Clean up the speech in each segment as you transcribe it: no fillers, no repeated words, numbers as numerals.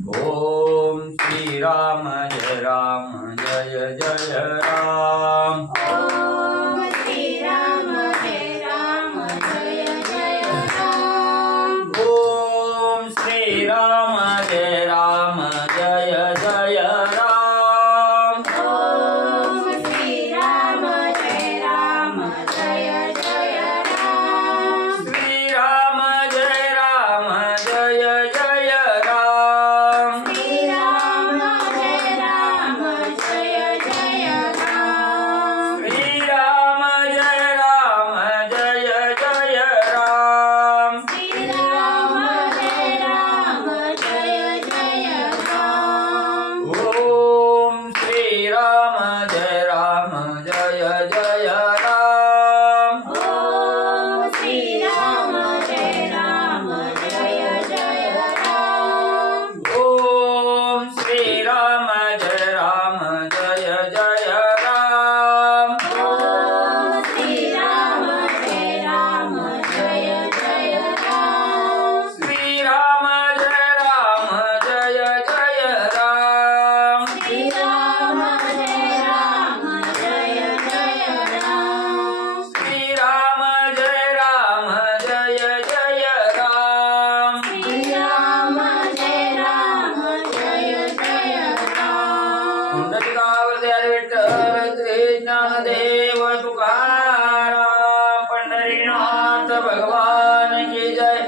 ओम श्री राम जय जय राम। ओम श्री राम जय जय राम। ओम श्री राम जय जय राम। ओम श्री राम जय जय राम। श्री राम जय जय राम। श्री राम जय जय राम। श्री राम जय जय राम। श्री राम जय जय राम। ओम श्री राम जय जय राम। ओम श्री राम जय जय राम। ओम श्री राम जय जय राम। ओम श्री राम जय जय राम। श्री राम जय जय राम। श्री राम जय जय राम। श्री राम जय जय राम। श्री राम जय जय राम। पुंडलिकावरती विठ्ठल श्री ज्ञानदेव तुकाराम पंढरीनाथ भगवान की जय।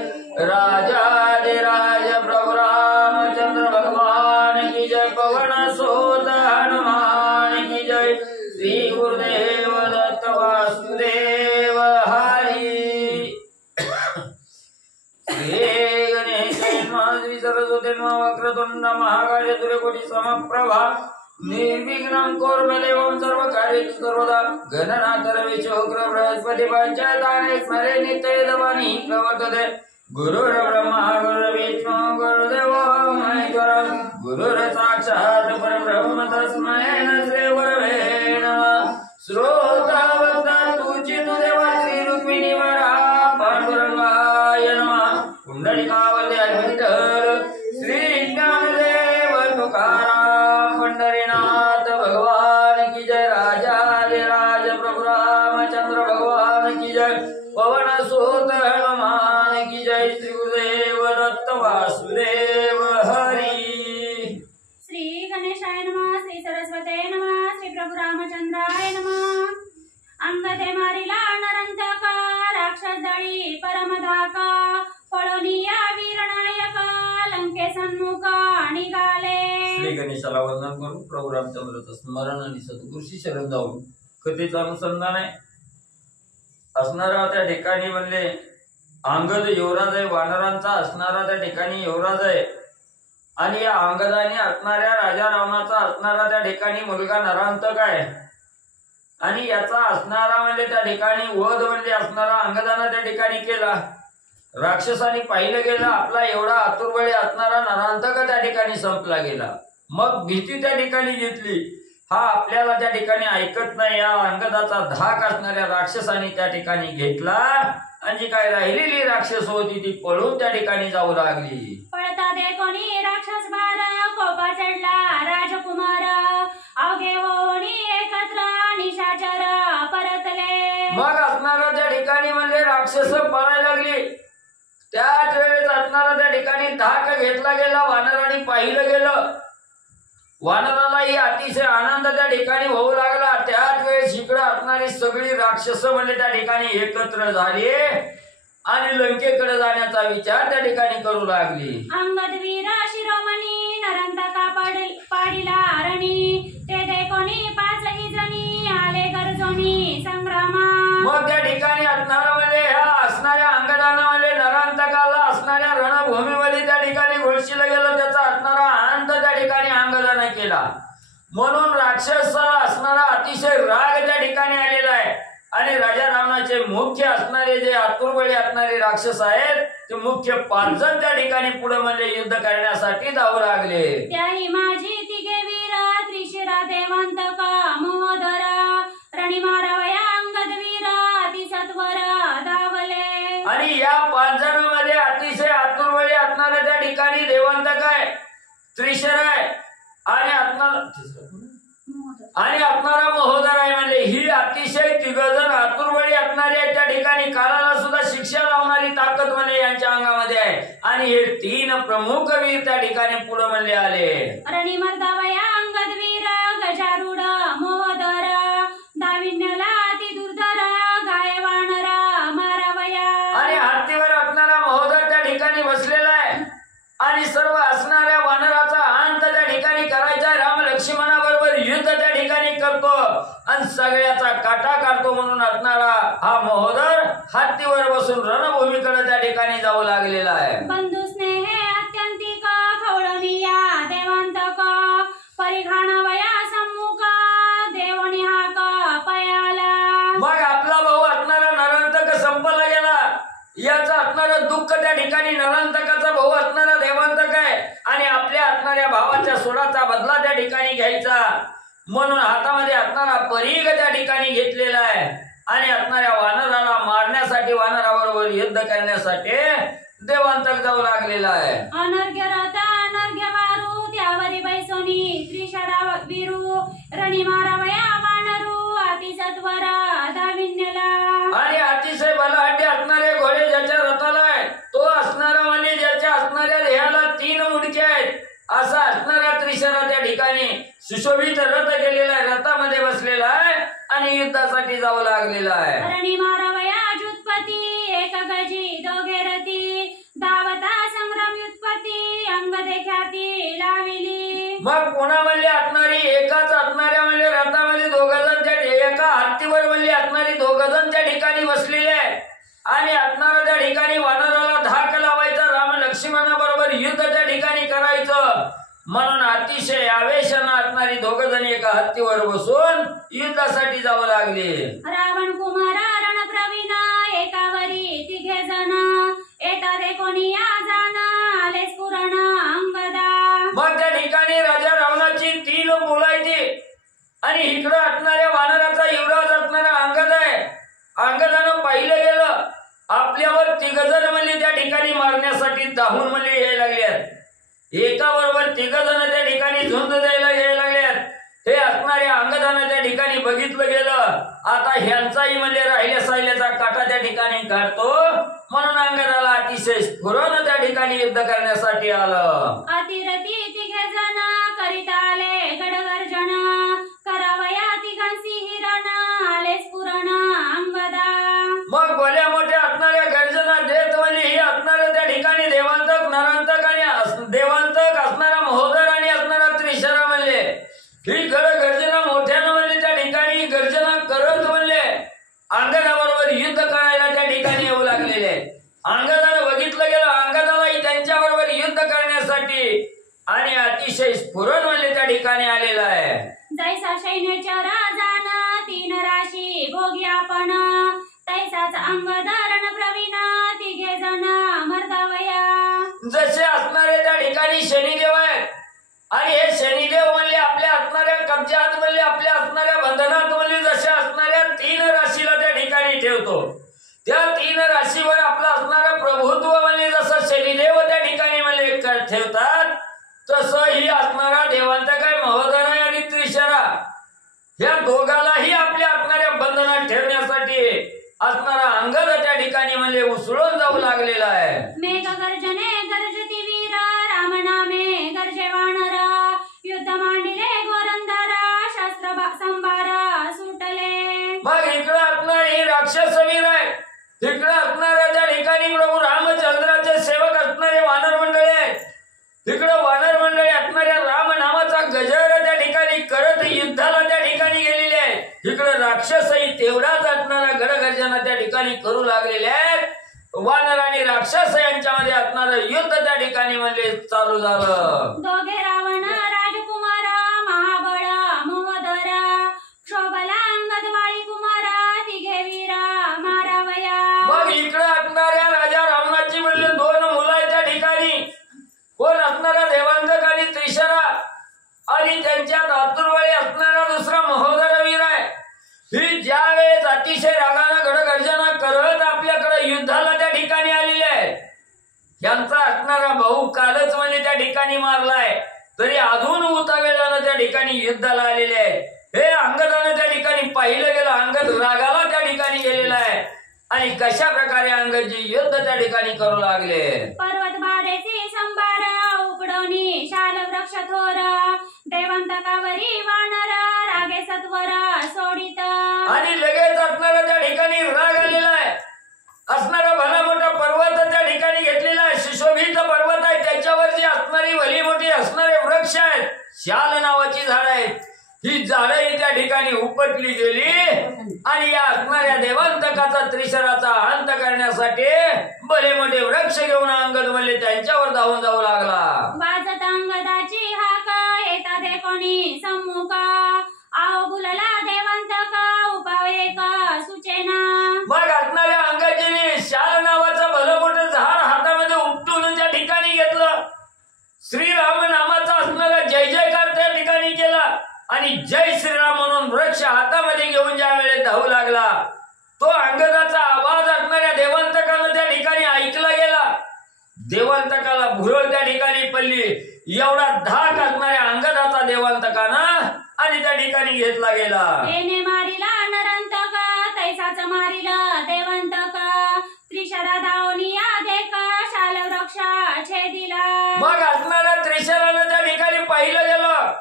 राजाधिराज प्रभु रामचंद्र भगवान की जय। पवन सुत हनुमान की जय। श्री गुरुदेव दत्त वासुदेव हरी। श्री गणेश श्री सरस्वती वक्रतुंड महाकाय सूर्यकोटि समप्रभा निर्विघ्नं कुरु देवं सर्वकार्येषु सर्वदा। गणनाथ रवि शुक्र बृहस्पति पंचायताने स्मरे नित्येदवानि प्रवर्तते। गुरुर्ब्रह्मा गुरुर्विष्णु गुरुर्देवो महेश्वरः। गुरुर्साक्षात् परब्रह्म तस्मै श्री गुरवे नमः। श्रोतावता तुचितु देवा श्री रुक्मिणी वरा पांडुरंगाय नमः। पुंडलिकावरती विठ्ठल श्री ज्ञानदेव तुकाराम पंढरीनाथ भगवान की जय। राजाधिराज प्रभु रामचंद्र भगवान की जय। पवन सुत हनुमान की जय। श्री गुरुदेव दत्त वासुदेव हरी। श्री गणेशाय नमः। श्री सरस्वते नमः। श्री प्रभु रामचंद्राय नमः। अंगते मारिला नरंतका राक्षस दळी परमधाका। पळोनिया वीरनायका लंके सन्मुखा निघाले। श्री गणेशाला वंदन करून प्रभू रामचंद्राचं स्मरण आणि सद्गुरूशी शरण जाऊन कथेचं अनुसंधान आहे असणारा त्या ठिकाणी म्हणले अंगद युवराज आहे। वानरांचा असणारा त्या ठिकाणी युवराज आहे आणि या अंगदाने असणाऱ्या राजा रावणाचा असणारा त्या ठिकाणी मुलगा नरांतक आहे आणि याचा असणारा म्हणजे त्या ठिकाणी वध म्हणजे असणारा अंगदानं त्या ठिकाणी केला। राक्षसाने पाहिलं गेलं आपला एवढा आतुरबळी असणारा नरांतक त्या ठिकाणी संपला गेला। मग भीती त्या ठिकाणी घेतली। हा आपल्याला त्या ठिकाणी ऐकत नाही या अंगदाचा धाक असणाऱ्या राक्षसाने त्या ठिकाणी घेतला आणि जी काय राहिलेली राक्षस होती ती पळून त्या ठिकाणी जाऊ लागली। पळता दे कोणी राक्षस बार कोपा चढला राजकुमार। अवघे ओणी एकत्र निशाचर परतले। मग असणारा त्या ठिकाणी म्हणजे राक्षस पळायला लागली। त्याच वेळेस असणारा त्या ठिकाणी धाक घेतला गेला। वानरांनी पाहिलं गेलं। वानरालाही अतिशय आनंद त्या ठिकाणी होऊ लागला। त्याच वेळेस इकडे असणारी सगळी राक्षस म्हणजे त्या ठिकाणी एकत्र झाली आणि लंकेकडे जाण्याचा विचार त्या ठिकाणी करू लागली। अंगद वीर शिरोमणी नरंतका पाडिला रणी। ते दे कोणी पाचही जणी आले गरजोनी संग्रामा। मग त्या ठिकाणी असणारा म्हणजे ह्या असणाऱ्या अंगदानामध्ये नरांतकाला असणाऱ्या रणभूमीमध्ये त्या ठिकाणी घोषिलं गेलं। त्याचा असणारा अंत त्या ठिकाणी अंगदाने केला। म्हणून राक्षसाला असणारा अतिशय राग त्या ठिकाणी आलेला आहे आणि राजा रावणाचे मुख्य असणारे जे आतुरबळी असणारे राक्षस आहेत ते मुख्य 5 जण त्या ठिकाणी पुढे म्हणजे युद्ध करण्यासाठी धावू लागले। त्याही माझी तिघे वीर त्रिशिरा देवंतक मोदर रणी मारावया अंगद वीर अतिसत्वर धावले। आणि या 5 जणांमध्ये अतिशय आतुरबळी असणारे त्या ठिकाणी देवंतक आहे त्रिशर आहे आणि असणारा महोदर आहे म्हणले. ही अतिशय तिघजण आतुरबळी असणारी आहे. त्या ठिकाणी काळाला सुद्धा शिक्षा लावणारी ताकद म्हणले यांच्या अंगामध्ये आहे. आणि हे तीन प्रमुख वीर त्या ठिकाणी पुढे म्हणले आले. रणिमर्दावया अंगदवीर गजारूढ महोदर दाविन्याला अति दुर्धर गाय वानर मारावया. आणि हत्तीवर असणारा महोदर त्या ठिकाणी बसलेला आहे आणि सर्व असणाऱ्या वानराचा अंत त्या ठिकाणी करायचा. राम लक्ष्मणाबरोबर युद्ध त्या ठिकाणी करतो आणि सगळ्याचा काटा काढतो म्हणून असणारा हा महोदर हत्तीवर बसून रणभूमीकडे त्या ठिकाणी जाऊ लागलेला आहे. बंधू स्नेहे अत्यंतिक खवळणीया देवांतक परिघाणवया सम्मुख देवनिहाक पयाला. मग आपला भाऊ असणारा नरांतक संपला गेला. याचा असणारं दुःख त्या ठिकाणी नरांतकाचा भाऊ असणारा देवांतक आहे आणि आपल्या असणाऱ्या भावाच्या सोडाचा बदला त्या ठिकाणी घ्यायचा म्हणून हातामध्ये असणारा परीघ त्या ठिकाणी घेतलेला आहे आणि असणाऱ्या वानराला मारण्यासाठी वानराबरोबर युद्ध करण्यासाठी देवांतक जाऊ लागलेला आहे. अनर्घ्य रथ अनर्घ्य मारू त्यावरी बैसोनी त्रिशरा विरू रणी मारावया वानरू अतिसत्वर दाविन्यला. आणि अतिशय बलाढ्य असणारे घोडे ज्याच्या रथाला आहे तो असणारा म्हणजे ज्याच्या असणाऱ्या देहाला 3 मुंडके आहेत असा असणारा त्रिशरा त्या ठिकाणी सुशोभित रथ गेलेला आहे. रथामध्ये बसलेला आहे आणि युद्धासाठी जाऊ लागलेला आहे. रणी मारावया जुत्पती एक गजी दोघे रती धावता संग्राम युत्पती अंग देख्याती लाविली. मग पुन्हा म्हणले असणारी एकाच असणाऱ्या म्हणजे रथामध्ये 2 जण त्या एका हत्तीवर म्हणले असणारी 2 जण त्या ठिकाणी बसलेले आहेत आणि असणारा त्या ठिकाणी वानराला धाक लावायचा. राम लक्ष्मणाबरोबर युद्ध त्या ठिकाणी करायचं म्हणून अतिशय आवेशाने असणारी 2 जण एका हत्तीवर बसून युद्धासाठी जाऊ लागले. रावण कुमार रण प्रवीण एकावरी तिघे जण एता रे कोणी जाण आले स्फुरण अंगदा. मग त्या ठिकाणी राजा रावणाची 3 बोलायची आणि इकडं असणाऱ्या वानराचा युवराज असणारा अंगद आहे. अंगदानं पाहिलं गेलं आपल्यावर 3 जण म्हणले त्या ठिकाणी मारण्यासाठी धावून म्हणले यायला लागल्यात. एका बरोबर 3 जण त्या ठिकाणी झुंज द्यायला यायला लागल्यात. हे असणाऱ्या अंगदानं त्या ठिकाणी बघितलं गेलं आता ह्यांचाही म्हणजे राहिल्या साहिल्याचा काटा त्या ठिकाणी काढतो म्हणून अंगदाला अतिशय स्फुरण त्या ठिकाणी युद्ध करण्यासाठी आलं. अतिरती तिघे जण करीत आले गडगर्जन करावया तिघांसी हिरण आले स्फुरण अंगदा. मग भल्या मोठ्या असणाऱ्या गर्जना देत म्हणजे ही असणाऱ्या त्या ठिकाणी देवांतक नरांतक आणि देवांतक असणारा महोदर आणि असणारा त्रिशरा म्हणले ही गर्जना मोठ्यानं म्हणले त्या ठिकाणी गर्जना करत म्हणले अंगदाबरोबर युद्ध करायला त्या ठिकाणी येऊ लागलेले. अंगदानं बघितलं गेलं अंगदालाही त्यांच्याबरोबर युद्ध करण्यासाठी आणि अतिशय स्फुरण म्हणले त्या ठिकाणी आलेला आहे. जैसा सैन्याच्या राजान 3 राशी भोगी आपण तैसाच अंगधरण प्रवीण तिघे जण मर्दावया. जसे असणारे त्या ठिकाणी शनिदेव आहेत आणि हे शनिदेव म्हणले आपल्या असणाऱ्या कब्जात म्हणले आपल्या असणाऱ्या बंधनात म्हणले जसे असणाऱ्या 3 राशीला त्या ठिकाणी ठेवतो त्या 3 राशीवर आपलं असणारं प्रभुत्व म्हणले जसं शनिदेव त्या ठिकाणी म्हणले ठेवतात तसं ही असणारा देवांतक आहे महोदर आहे आणि त्रिशरा या दोघालाही आपल्या असणाऱ्या बंधनात ठेवण्यासाठी असणारा अंगद त्या ठिकाणी म्हणले उसळून जाऊ लागलेला आहे. मेघ गर्जने गर्जती वीर राम नामे गर्जे वानर युद्ध मांडिले गोरंदर शस्त्र संभार सुटले. मग इकडं असणार ही राक्षस वीर आहे इकडं असणाऱ्या त्या ठिकाणी प्रभू रामचंद्राचे सेवक असणारे वानर मंडळी आहेत. इकडं वानर मंडळी असणाऱ्या राम नामाचा गजर त्या ठिकाणी करत युद्धाला त्या ठिकाणी गेलेले आहेत. इकडं राक्षसही तेवढाच असणारा गडगर्जना त्या ठिकाणी करू लागलेले आहेत. वानर आणि राक्षस यांच्यामध्ये असणारं युद्ध त्या ठिकाणी म्हणजे चालू झालं. दोघे रावण राजकुमार महाबळ महोदर क्षोभला अंगदवाळी कुमार तिघे वीर मारावया. मग इकडं असणाऱ्या राजा रावणाची म्हणले 2 मुलं आहेत त्या ठिकाणी कोण असणारा देवांतक आणि त्रिशरा आणि त्यांच्यात आतुरवाळी असणारा दुसरा महोदर वीर आहे. ही ज्या वेळेस अतिशय रागानं गडगर्जना करत आपल्याकडे युद्धाला त्या ठिकाणी आलेले आहे यांचा असणारा भाऊ कालच म्हणजे त्या ठिकाणी मारलाय तरी अजून उतावेळानं त्या ठिकाणी युद्धाला आलेले आहे. हे अंगदानं त्या ठिकाणी पाहिलं गेलं, अंगद रागाला त्या ठिकाणी गेलेला आहे आणि कशा प्रकारे अंगदजी युद्ध त्या ठिकाणी करू लागले. पर्वत बारेचे संभार उपडोनी शाल वृक्ष थोर देवंतकावरी वानर रागे सत्वर सोडित. आणि लगेच असणारा त्या ठिकाणी राग आलेला आहे. असणारा भला मोठा पर्वत त्या ठिकाणी घेतलेला आहे, सुशोभित पर्वत आहे. त्याच्यावरती असणारी भली मोठी असणारे वृक्ष आहेत, शाल नावाची झाड आहेत. ही झाडं त्या ठिकाणी उपटली गेली आणि या असणाऱ्या देवांतकाचा त्रिशराचा अंत करण्यासाठी भले मोठे वृक्ष घेऊन अंगद मल्ले त्यांच्यावर धावून जाऊ लागला. वाजत अंगदाची हाक येता कोणी सम्मुख आव बुलला देवांतक उपाव एक सुचेना. मग असणाऱ्या अंगदजीने शाल नावाचं भलं मोठं झाड हातामध्ये उपटून त्या ठिकाणी घेतलं. श्रीराम नामाचा असणारा जय जयकार त्या ठिकाणी केला आणि जय श्रीराम म्हणून वृक्ष हातामध्ये घेऊन ज्या वेळेस धावू लागला, तो अंगदाचा आवाज असणाऱ्या देवांतकानं त्या ठिकाणी ऐकला गेला. देवांतकाला भुरळ त्या ठिकाणी पडली. एवढा धाक असणाऱ्या अंगदाचा देवांतकानं आणि त्या ठिकाणी घेतला गेला. येणे मारिला नरंतक तैसाच मारिला देवंतक त्रिशरा धावनिया देख शाल वृक्ष छेदिला. मग असणाऱ्या त्रिशरानं त्या ठिकाणी पाहिलं गेलं,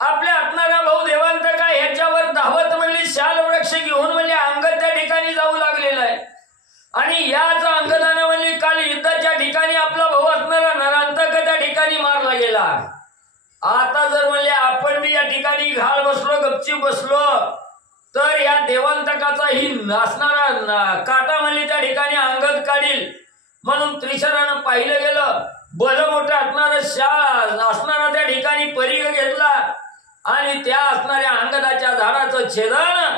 आपल्या असणारा भाऊ देवांतक ह्याच्यावर धावत म्हणली शाल वृक्ष घेऊन म्हणजे अंगद त्या ठिकाणी जाऊ लागलेला आहे. आणि याच अंगदानं म्हणली काल युद्धाच्या ठिकाणी आपला भाऊ असणारा नरांतक त्या ठिकाणी मारला गेला. आता जर म्हणले आपण बी या ठिकाणी घाल बसलो, गपचीप बसलो, तर या देवांतकाचा ही असणारा काटा म्हणली त्या ठिकाणी अंगद काढील. म्हणून त्रिशरानं पाहिलं गेलं, भलं मोठं असणारा त्या ठिकाणी परिघ घेतला आणि त्या असणाऱ्या अंगदाच्या झाडाचं छेदन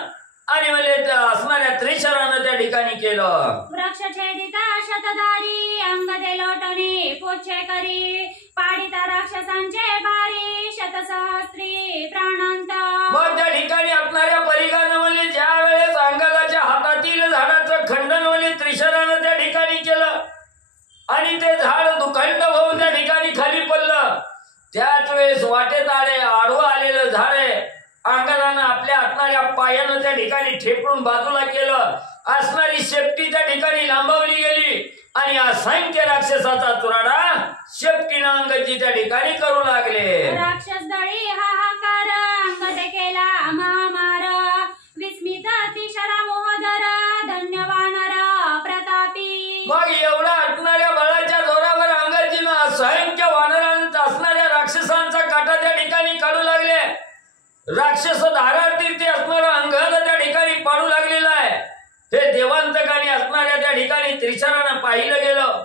आणि म्हणजे असणाऱ्या त्रिशरानं त्या ठिकाणी केलं. वृक्ष छेदिता शतधारी अंगदे लोटणे पोछे करी पाडिता राक्षसांचे भारी शतसहस्त्री प्राणांत. मग त्या ठिकाणी असणाऱ्या परिघानं म्हणजे ज्या वेळेस अंगदाच्या हातातील झाडाचं खंडन म्हणजे त्रिशरानं त्या ठिकाणी केलं आणि ते झाड दुखंड होऊन त्या ठिकाणी खाली पडलं, त्याच वेळेस वाटेत आडवं आलेलं झाड अंगदानं आपल्या असणाऱ्या पायानं त्या ठिकाणी ठेपून बाजूला केलं. असणारी शेपटी त्या ठिकाणी लांबवली गेली आणि असंख्य राक्षसाचा तुराडा शेपटीनं अंगदजी त्या ठिकाणी करू लागले. राक्षस दळी हाहाकार अंगदे केला महामार विस्मित त्रिशरा मोहदर धन्यवानर प्रतापी. मग एवढा असणाऱ्या बळाच्या जोरावर अंगदजीनं असंख्य वानरांचा असणाऱ्या राक्षसांचा काटा त्या ठिकाणी काढू लागले. राक्षस धारातील ते असणारा अंगद त्या ठिकाणी पाडू लागलेला आहे. हे देवांतकाने असणाऱ्या त्या ठिकाणी त्रिशरानं पाहिलं गेलं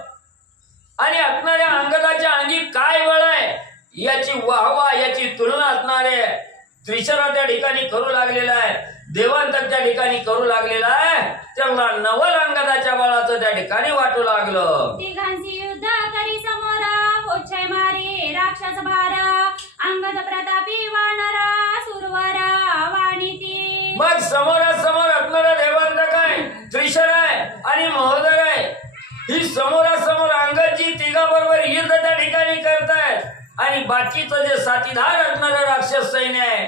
आणि असणाऱ्या अंगदाच्या अंगी काय बळ आहे याची वाहवा याची तुलना असणारे त्रिशरा त्या ठिकाणी करू लागलेला आहे. देवांतक त्या ठिकाणी करू लागलेला आहे. त्यांना नवल अंगदाच्या बळाचं त्या ठिकाणी वाटू लागलं. तिघांची युद्ध करी समोर पोछे मारी राक्षस भार अंगद प्रतापी वानर सुरवर वाणिती. मग समोरासमोर असणारा देवांतक आहे, त्रिशर आहे आणि महोदर आहे. ही समोरासमोर अंगदजी तिघाबरोबर युद्ध त्या ठिकाणी करतायत आणि बाकीचं जे साथीदार असणारं राक्षस सैन्य आहे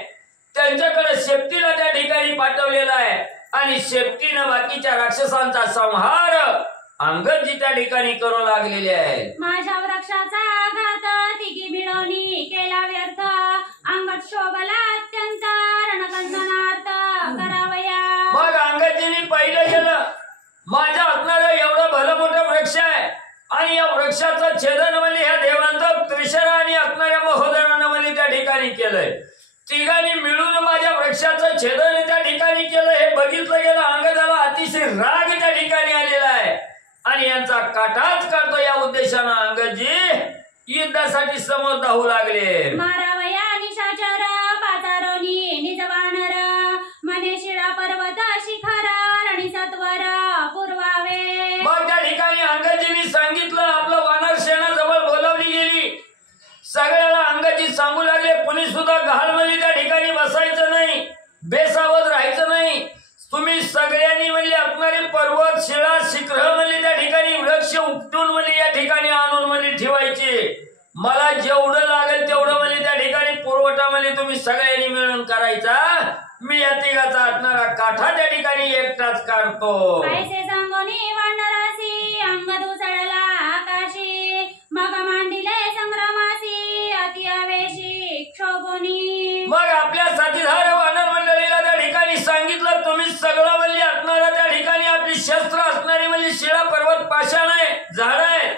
त्यांच्याकडे शेपटीला त्या ठिकाणी पाठवलेला आहे आणि शेपटीनं बाकीच्या राक्षसांचा संहार अंगदजी त्या ठिकाणी करू लागलेले आहेत. माझ्या वृक्षाचा आघात तिघी मिळवणी केला व्यर्थ अंगद शोभला अत्यंत रणकंदनार्थ करावया. मग अंगदजींनी पाहिलं गेलं, माझ्या असणारं एवढं भलं मोठं वृक्ष आहे आणि या वृक्षाचं छेदन म्हणजे ह्या देवांतक त्रिशरा आणि असणाऱ्या महोदरानं म्हणजे त्या ठिकाणी केलंय. तिघांनी मिळून माझ्या वृक्षाचं छेदन त्या ठिकाणी केलं. हे बघितलं गेलं, अंगदाला अतिशय राग त्या ठिकाणी आलेला आहे आणि यांचा काटाच काढतो या उद्देशानं अंगदजी युद्धासाठी समोर धावू लागले. मारावया निशाचर पाचारोनी निज वानर मने शिळा पर्वत शिखर रणिसत्वर पूर्वावे. मग त्या ठिकाणी अंगदजींनी सांगितलं, आपलं वानर सेना जवळ बोलावली गेली. सगळ्याला अंगदजी सांगू लागले, कुणी सुद्धा गहाळमली त्या ठिकाणी बसायचं नाही, बेसावध राहायचं नाही. तुम्ही सगळ्यांनी म्हणजे असणारे पर्वत शिळा शिखर म्हणजे त्या ठिकाणी वृक्ष उपटून म्हणजे या ठिकाणी आणून म्हणजे ठेवायचे. मला जेवढं लागेल तेवढं म्हणजे सगळ्यांनी मिळून करायचा. मी या तिघाचा असणारा काठा त्या ठिकाणी एकटाच काढतो. ऐसे सांगोनी वानरासी अंगद उसळला आकाशी मग मांडिले संग्रामासी अति आवेशी क्षोभोनी. मग आपल्या साथीदार वानर मंडळीला त्या ठिकाणी सांगितलं, तुम्ही सगळं म्हणजे असणारा त्या ठिकाणी आपली शस्त्र असणारी म्हणजे शिळा पर्वत पाषाण आहे, झाड आहे,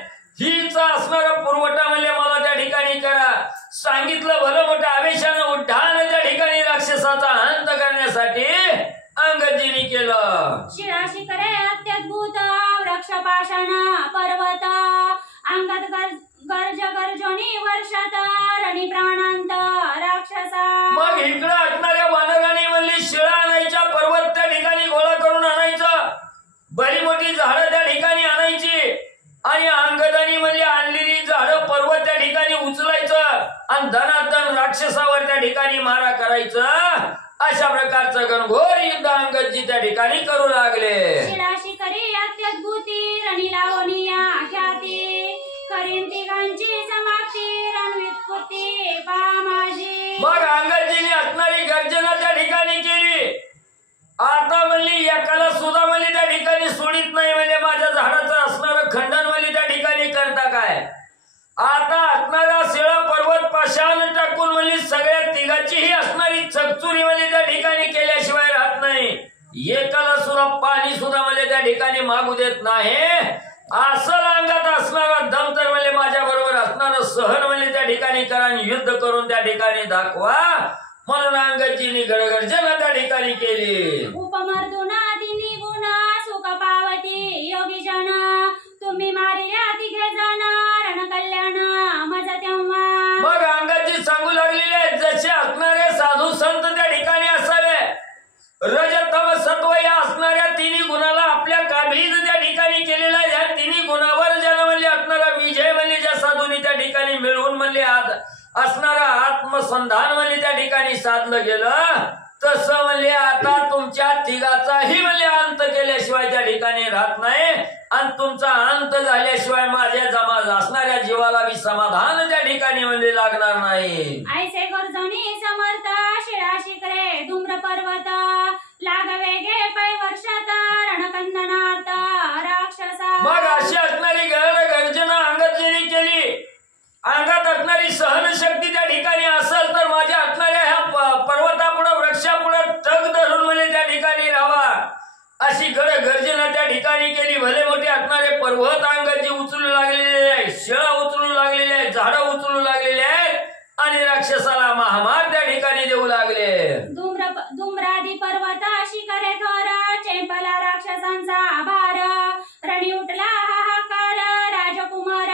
हीच असणारा पुरवठा म्हणजे मला त्या ठिकाणी करा. सांगितलं. भलं मोठ्या आवेशानं उड्डाण त्या ठिकाणी राक्षसाचा अंत करण्यासाठी अंगदजींनी केलं. शिळा शिखरे अत्यद्भुत वृक्ष पाषाण पर्वत अंगद गर्ज गर्जोनी वर्षात रणी प्राणांत राक्षसा. मग इकडं असणाऱ्या वानरांनी म्हणली शिळा आणायच्या, पर्वत त्या ठिकाणी गोळा करून आणायचं, बरी मोठी झाडं त्या ठिकाणी आणायची आणि अंगदानी म्हणजे आणलेली झाडं पर्वत त्या ठिकाणी उचलायचं आणि धनाधन राक्षसावर त्या ठिकाणी मारा करायचं. अशा प्रकारचं घनघोर युद्ध अंगदजी त्या ठिकाणी करू लागले. शिळा शिखरी अत्यद्भुती रणी लावणी या ख्याती करीन तिघांची समाप्ती रणव्युत्पत्ती पहा माझी. मग अंगदजीने असणारी गर्जना त्या ठिकाणी केली. आता म्हणली एकाला सुद्धा म्हणली त्या ठिकाणी सोडित नाही, म्हणजे माझ्या झाडाचं असणारं खंडन म्हणली त्या ठिकाणी करता काय. आता असणारा शिळा पर्वत पाषाण टाकून म्हणली सगळ्या तिघाचीही असणारी चकचुरी म्हणजे त्या ठिकाणी केल्याशिवाय राहत नाही. एकाला सुद्धा पाणी सुद्धा म्हणजे त्या ठिकाणी मागू देत नाही. असं अंगात असणारा दम तर म्हणजे माझ्या बरोबर असणारं सहन म्हणजे त्या ठिकाणी करा आणि युद्ध करून त्या ठिकाणी दाखवा. म्हणून अंगदजींनी गडगर्जना त्या ठिकाणी केली. उपमर्दुना तिन्ही गुण सुख पावती योगी जन तुम्ही मारिल्या तिघे जण रण कल्याण मज तेव्हा. मग अंगदजी सांगू लागलेले आहेत, जसे असणारे साधू संत त्या ठिकाणी असावे, रजतम सत्व या असणाऱ्या तिन्ही गुणाला आपल्या काबीज त्या ठिकाणी केलेला आहे. या तिन्ही गुणावर ज्यानं म्हणले असणारा विजय म्हणजे ज्या साधूंनी त्या ठिकाणी मिळवून म्हणले असणारा आत्मसंधान म्हणजे त्या ठिकाणी साधलं गेलं, तसं म्हणले आता तुमच्या तिघाचाही म्हणले अंत केल्याशिवाय त्या ठिकाणी राहत नाही आणि तुमचा अंत झाल्याशिवाय माझ्या जमा असणाऱ्या जीवाला बी समाधान त्या ठिकाणी म्हणजे लागणार नाही. ऐसे गर्जनी समर्थ शिळा शिखरे धूम्र पर्वत लागवेगे पै वर्षात रणकंदनात राक्षसा. मग अशी असणारी गर्जना अंगदजींनी केली. अंगात असणारी सहनशक्ती त्या ठिकाणी असेल तर माझ्या असणाऱ्या ह्या पर्वतापुढे वृक्षापुढे तग धरून म्हणजे त्या ठिकाणी राहावा अशी गर्जना त्या ठिकाणी केली. भले मोठे असणारे पर्वत अंगदजी उचलू लागलेले आहेत, शिळा उचलू लागलेले आहेत, झाडं उचलू लागलेले आहेत आणि राक्षसाला महामार त्या ठिकाणी देऊ लागले. धूम्रादी पर्वत शिखरे थोर चेंपला राक्षसांचा आभार रणी उठला हाहाकार राजकुमार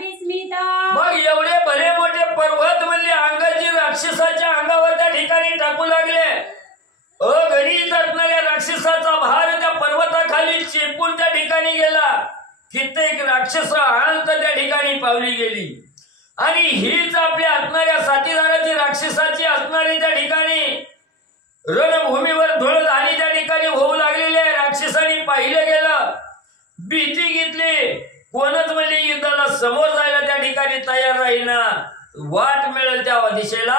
विस्मित. मग एवढे भले मोठे पर्वत म्हणजे अंगदजी राक्षसाच्या अंगावर त्या ठिकाणी टाकू लागले. अगणित असणाऱ्या राक्षसाचा भार त्या पर्वताखाली चेपून त्या ठिकाणी गेला. कित्येक राक्षस अंत त्या ठिकाणी पावली गेली आणि हीच आपल्या असणाऱ्या साथीदाराची राक्षसाची असणारी त्या ठिकाणी रणभूमीवर धूळ झाली त्या ठिकाणी होऊ लागलेली आहे. राक्षसांनी पाहिलं गेलं, भीती घेतली, कोणच म्हणजे युद्धाला समोर जायला त्या ठिकाणी तयार राहीना. वाट मिळेल त्या दिशेला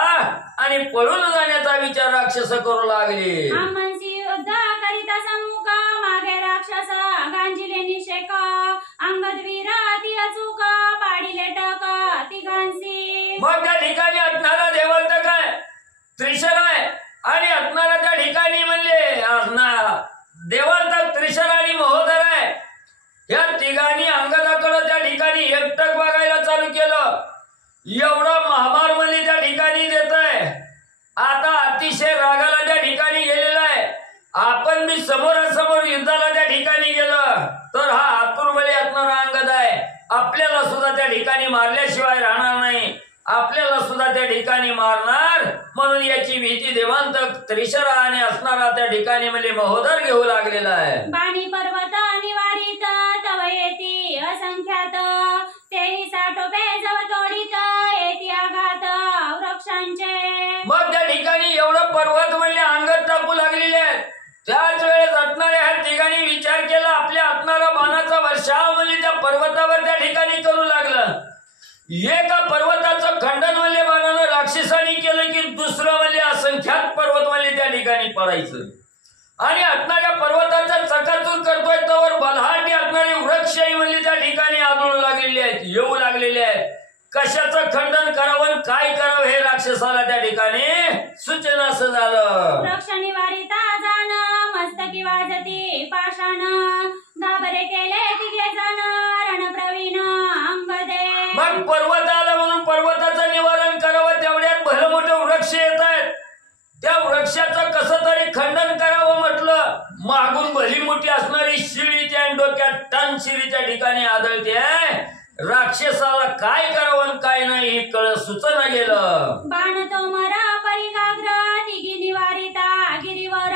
आणि पळून जाण्याचा विचार राक्षस करू लागले. आमनसी युद्ध करिता सम्मुख मागे राक्षस गांजिले निषेक अंगद वीर अति अचूक पाडिले टक तिघांसी. मग त्या ठिकाणी असणारा देवंत काय त्रिशर आहे आणि असणारा त्या ठिकाणी म्हणले देवंत त्रिशर आणि महोदर आहे. या तिघांनी अंगदाकडे त्या ठिकाणी एकटक बघायला चालू केलं. एवढा महामार म्हणजे त्या ठिकाणी देत आहे. आता अतिशय रागाला त्या ठिकाणी गेलेला आहे. आपण मी समोरासमोर युद्धाला त्या ठिकाणी गेलं तर हा आतुरबळी असणारा अंगद आहे. आपल्याला सुद्धा त्या ठिकाणी मारल्याशिवाय राहणार नाही, आपल्याला सुद्धा त्या ठिकाणी मारणार. म्हणून याची भीती देवांत त्रिशरा आणि असणारा त्या ठिकाणी म्हणजे महोदर घेऊ लागलेला आहे. बाणी पर्वत निवारित तव येती असंख्यात तेही साठोबे जव तोडीत येती आघात वृक्षांचे. मग त्या ठिकाणी एवढं पर्वत म्हणजे अंगत टाकू लागलेले आहेत. त्याच वेळेस असणाऱ्या ह्या ठिकाणी विचार केला, आपल्या असणारा बाणाचा वर्षाव म्हणजे त्या पर्वतावर त्या ठिकाणी करू लागलं. एका पर्वताचं खंडन म्हणजे बाणानं राक्षसांनी केलं की दुसरं म्हणजे पाडायचं आणि असणाऱ्या पर्वताचा चकाचूर करतोय तर बलहाटी असणारी वृक्षही म्हणली त्या ठिकाणी आदळू लागलेली आहेत, येऊ लागलेले आहेत. कशाचं खंडन करावं काय करावं हे राक्षसाला त्या ठिकाणी सूचनास झालं. वृक्ष निवारिता जाण मस्तकी वाजती पाषाण घाबरे केले तिघे जण रणप्रवीण अंगदे. मग पर्वत आला म्हणून पर्वताचं निवारण करावं, तेवढ्यात भलं मोठे वृक्ष येत आहेत. त्या वृक्षाचं कसं तरी खंडन करावं म्हटलं. मागून भली मोठी असणारी शिळी त्या डोक्यात टन शिरी त्या ठिकाणी आदळते. राक्षसाला काय करावं काय नाही हे कळ सुचना गेलं. बाण तोमरा परिगाग्र तिघी निवारिता गिरीवर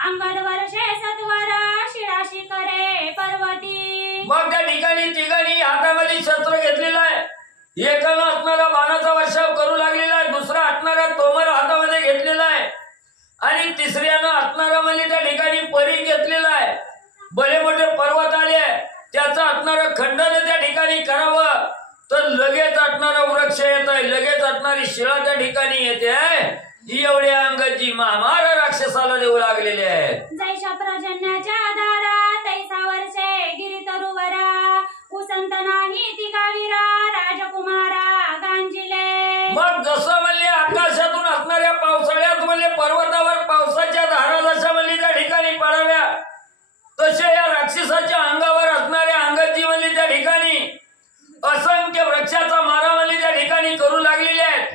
अंगद वर्षे सत्वर शिराशी करे पर्वती. मग त्या ठिकाणी तिघांनी हातामध्ये शस्त्र घेतलेलं आहे. एकानं असणारा बाणाचा वर्षाव करू लागलेला आहे, दुसरा असणारा तोमर हातामध्ये घेतलेला आहे आणि तिसऱ्यानं असणारा म्हणजे त्या ठिकाणी परी घेतलेला आहे. बरे मोठे पर्वत आले, त्याचं असणारं खंडन त्या ठिकाणी करावं तर लगेच असणारा वृक्ष येत आहे, लगेच असणारी शिळा त्या ठिकाणी येते. एवढे अंगाची महामार राक्षसाला देऊ लागलेले आहेत. जैशा प्रजन्याच्या दारा तैसा वर्षे गिरी तरुवरा उसंत नाही तिघावीरा राजकुमारा गांजिले. मग जसं म्हणले आकाशातून असणाऱ्या पावसाळ्यात म्हणले पर्वतावर पावसाच्या धारा जशा म्हणली त्या ठिकाणी पडाव्या, तसे या राक्षसाच्या अंगावर असणाऱ्या अंगाची म्हणली त्या ठिकाणी असंख्य वृक्षाचा मारा म्हणली त्या ठिकाणी करू लागलेले आहेत.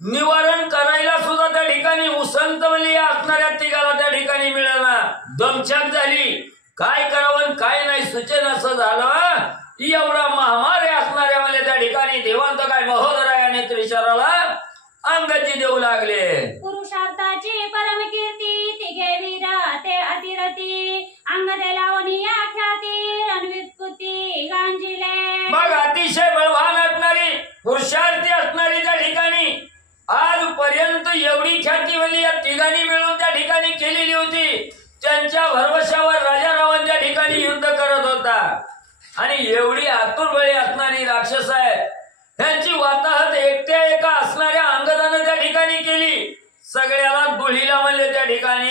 निवारण करायला सुद्धा त्या ठिकाणी उसंत म्हणली या असणाऱ्या तिघाला त्या ठिकाणी मिळाला. दमछाक झाली, काय करावं काय नाही सुचन असं झालं. एवढा महामारी असणाऱ्या मला त्या ठिकाणी देवांत काय महोदरायाने त्रिशराला अंगाची देऊ लागले. पुरुषार्थाची परमकीर्ती तिघे वीर ते अतिरती अंगदे लावणीया ख्याती रणवित्पुती गांजिले. मग अतिशय बळवान असणारी पुरुषार्थी असणारी त्या ठिकाणी आजपर्यंत एवढी ख्याती म्हणली या तिघांनी मिळून त्या ठिकाणी केलेली होती. त्यांच्या भरवशावर राजा रावण त्या ठिकाणी युद्ध करत होता आणि एवढी आतुरबळी असणारी राक्षस आहे, त्यांची वाताहत एकट्या एका असणाऱ्या अंगदानं त्या ठिकाणी केली. सगळ्याला धुळीला म्हणले त्या ठिकाणी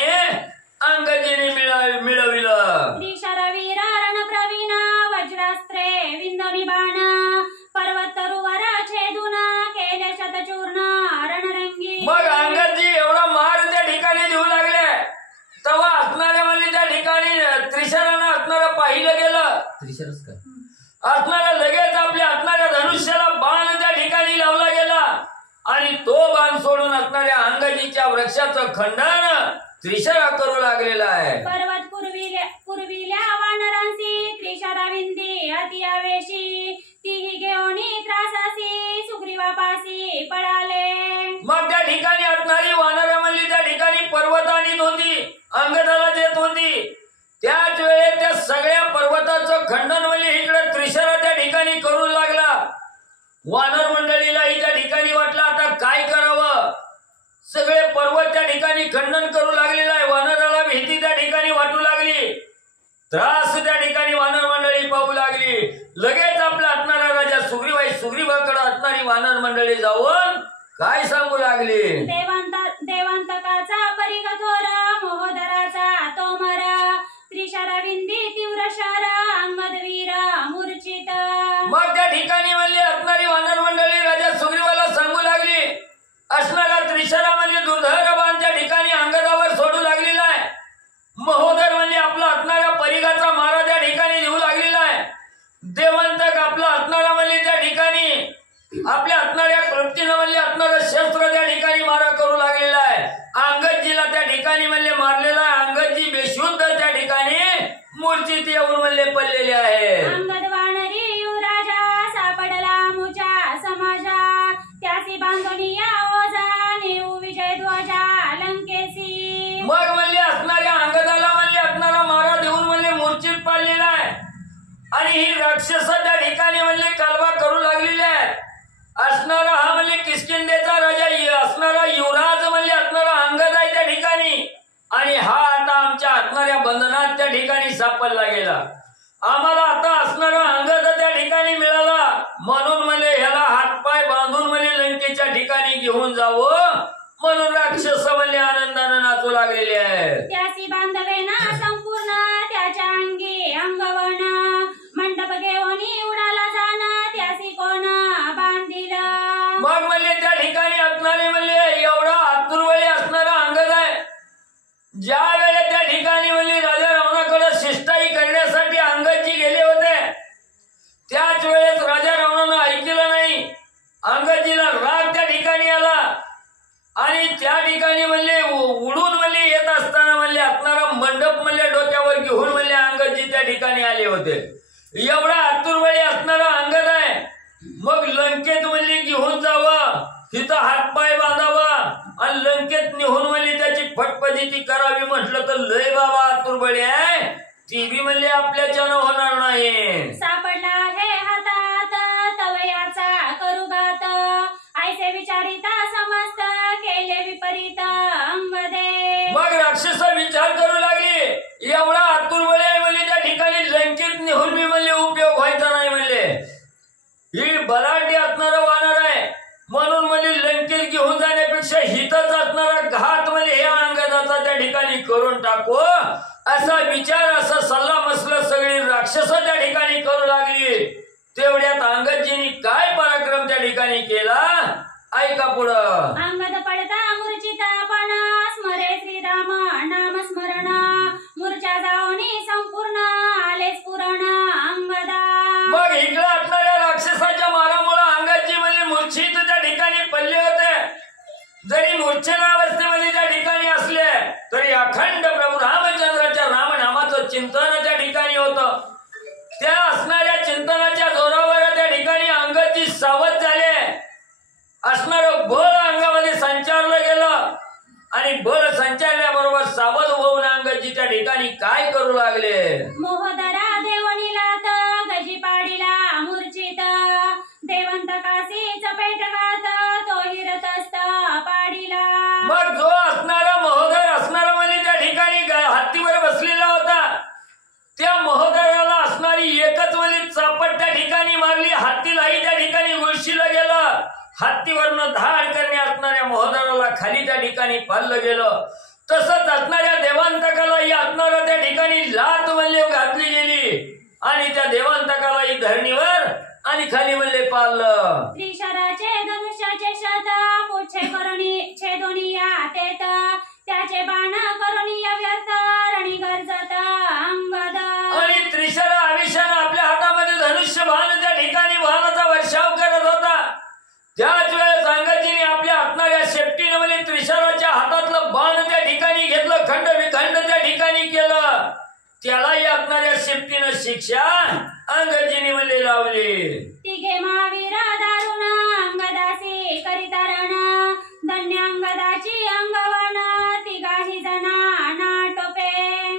अंगजीने मिळविलं. त्रिशरवीर रणप्रवीण वज्रास्त्रे विंदनी बाण पर्वत तरुवर छेदून केले शतचूर्ण रणरंगी. मग अंगजी एवढा मार त्या ठिकाणी देऊ लागले, तेव्हा असणाऱ्या म्हणजे त्या ठिकाणी त्रिशरानं असणारं पाहिलं गेलं. त्रिशरच का असणारा लगेच आपल्या असणाऱ्या धनुष्याला बाण त्या ठिकाणी लावला गेला आणि तो बाण सोडून असणाऱ्या अंगजीच्या वृक्षाचं खंडन त्रिशरा करू लागलेला आहे. पर्वत पूर्विल्या वानरांसी त्रिशरा विंदी अति आवेशी तीही घेऊनी त्रासासी सुग्रीवापासी पळाले. मग त्या ठिकाणी असणारी वानरा म्हणली त्या ठिकाणी पर्वतानीत होती, अंगदाला देत होती. त्याच वेळेस त्या सगळ्या पर्वताचं खंडन म्हणजे इकडे त्रिशरा त्या ठिकाणी करू लागला. वानर मंडळीलाही त्या ठिकाणी वाटलं आता काय करावं. सगळे पर्वत त्या ठिकाणी खंडन करू लागलेला आहे. वानराला भीती त्या ठिकाणी वाटू लागली, त्रास त्या ठिकाणी वानर मंडळी पाहू लागली. लगेच आपला असणारा राजा सुग्रीवाकडे असणारी वानर मंडळी जाऊन काय सांगू लागली. देवांतकाचा परिगथोर मोहदराचा तोमर त्रिशरा विंदी तीव्र शर अंगदवीर मूर्छित. मग त्या ठिकाणी म्हणले असणारी वानर मंडळी राजा सुग्रीवाला सांगू लागली, असणारा त्रिशरा म्हणजे दुर्धर बाण त्या ठिकाणी अंगदावर सोडू लागलेला आहे. महोदर म्हणजे आपला असणारा परिगाचा मारा त्या ठिकाणी देऊ लागलेला आहे. देवांतक आपला असणारा म्हणजे त्या ठिकाणी आपल्या असणाऱ्या कृतीनं म्हणजे असणारं शस्त्र त्या ठिकाणी मारा करू लागलेला आहे. अंगदजीला त्या ठिकाणी म्हणजे मारलेला आहे. अंगदजी बेशुद्ध त्या ठिकाणी मूर्छित येऊन म्हणले पडलेले आहे. अंगद वानरी युवराजा सापडला मुच्या समाजा त्यासी बांधणीया ओझा नेऊ विजय ध्वजा लंकेसी. मग म्हणले असणाऱ्या अंगदाला म्हणले असणारा मारा देऊन म्हणले मूर्छित पाडलेला आहे आणि ही राक्षस त्या ठिकाणी म्हणले कालवा करू लागलेले आहे. असणारा हा म्हणजे किष्किंधेचा राजा असणारा युवराज म्हणले असणारा अंगद आहे त्या ठिकाणी आणि हा आता आमच्या असणाऱ्या बंधनात त्या ठिकाणी सापडला गेला. आम्हाला आता असणारा अंगद त्या ठिकाणी मिळाला म्हणून म्हणले ह्याला हातपाय बांधून म्हणजे लंकेच्या ठिकाणी घेऊन जावं म्हणून राक्षस म्हणले आनंदानं नाचू लागलेले आहेत. त्यासी बांधवे ना संपूर्ण त्याच्या अंगी अंगवण मंडप घेऊन उडाला जाण त्यासी कोण बांधिल. मग म्हणले त्या ठिकाणी असणारे म्हणले एवढा आतुरवळी असणारा अंगद आहे. ज्या वेळेला त्या ठिकाणी म्हणले राजा रावणाकडे शिष्टाई करण्यासाठी अंगदजी गेले होते त्याच वेळेस राजा रावणानं ऐकलं नाही. अंगदजीला राग त्या ठिकाणी आला आणि त्या ठिकाणी म्हणले उडून म्हणले येत असताना म्हणले असणारा मंडप म्हणले डोक्यावर घेऊन म्हणले अंगदजी त्या ठिकाणी आले होते. एवढा आतुरवळी असणारा अंगद आहे. मग लंकेत म्हणले घेऊन जावं तिथं हातपाय बांधावा आणि लंकेत निघून म्हणले त्याची फटफटीती करावी म्हटलं तर लय बाबा आतुरबळी आहे. ती बी म्हणले आपल्याच्यानं होणार नाही. सापडला आहे हातात तवयाचा करुगात ऐसे विचारिता समस्त केले विपरीत अंगदे. मग राक्षस विचार करू लागली एवढा आतुरबळी आहे म्हणले त्या ठिकाणी लंकेत निघून मी म्हणले उपयोग व्हायचा नाही म्हणले. ही बलाढ्य असणारा वानर आहे म्हणून म्हणजे लंकेत घेऊन जाण्यापेक्षा हितच असणारा घात म्हणजे हे अंगदाचा त्या ठिकाणी करून टाकू असा विचार असा सल्ला मसला सगळी राक्षस त्या ठिकाणी करू लागली. तेवढ्यात अंगदजींनी काय पराक्रम त्या ठिकाणी केला ऐका पुढं. अंगद पडता मूर्छित पण स्मरे श्रीराम नाम स्मरण मूर्छा जाऊनी संपूर्ण आले स्फुरण अंगदा. मग इकडे असणाऱ्या राक्षसाच्या मारामुळे अंगदजी म्हणजे मूर्छित त्या ठिकाणी पडले होते. जरी मूर्छनावस्थेमध्ये त्या ठिकाणी असले तरी अखंड प्रभू रामचंद्राच्या रामनामाचं चिंतन त्या ठिकाणी होतं. त्या असणाऱ्या चिंतनाच्या जोरावर त्या ठिकाणी अंगदजी सावध झाले. असणारं बळ अंगामध्ये संचारलं गेलं आणि बळ संचारल्याबरोबर सावध होऊन अंगदजी त्या ठिकाणी काय करू लागले. मोहदरा देवनीलात गजी पाडीला मूर्छित देवंत कासी चपेट घात तो हिरत असता पाडीला. मग जो असणारा महोदर असणारा म्हणजे त्या ठिकाणी हत्तीवर बसलेला होता त्या महोदराला असणारी एकच म्हणजे चापट त्या ठिकाणी मारली. हत्तीलाही त्या ठिकाणी गुळशीला गेलं. हत्तीवरनं धाड करणे असणाऱ्या महोदराला खाली त्या ठिकाणी पाडलं गेलं. तसंच असणाऱ्या देवांतकालाही असणारा त्या ठिकाणी लात म्हणले घातली गेली आणि त्या देवांतकालाही धरणीवर आणि खाली म्हणले पाडलं. त्रिशराचे धनुष्याचे शत पुच्छे करुणी छेदोनिया तेत त्याचे बाण करुणीय व्यर्थ रणी गरजत अंगद. आणि त्रिशरा आविषानं आपल्या हातामध्ये धनुष्य बाण त्या ठिकाणी बाणाचा वर्षाव करत होता. त्याच वेळेस अंगदजीने आपल्या असणाऱ्या शेपटीने म्हणजे त्रिशराच्या हातातलं बाण त्या ठिकाणी घेतलं. खंड विखंड त्या ठिकाणी केलं. त्यालाही असणाऱ्या शेपटीनं शिक्षा अंगदजीने म्हणले लावली. तिघे महावीर दारुण अंगदासी करितारण धन्य अंगदाची अंगवण तिघाही जना नाटोपे.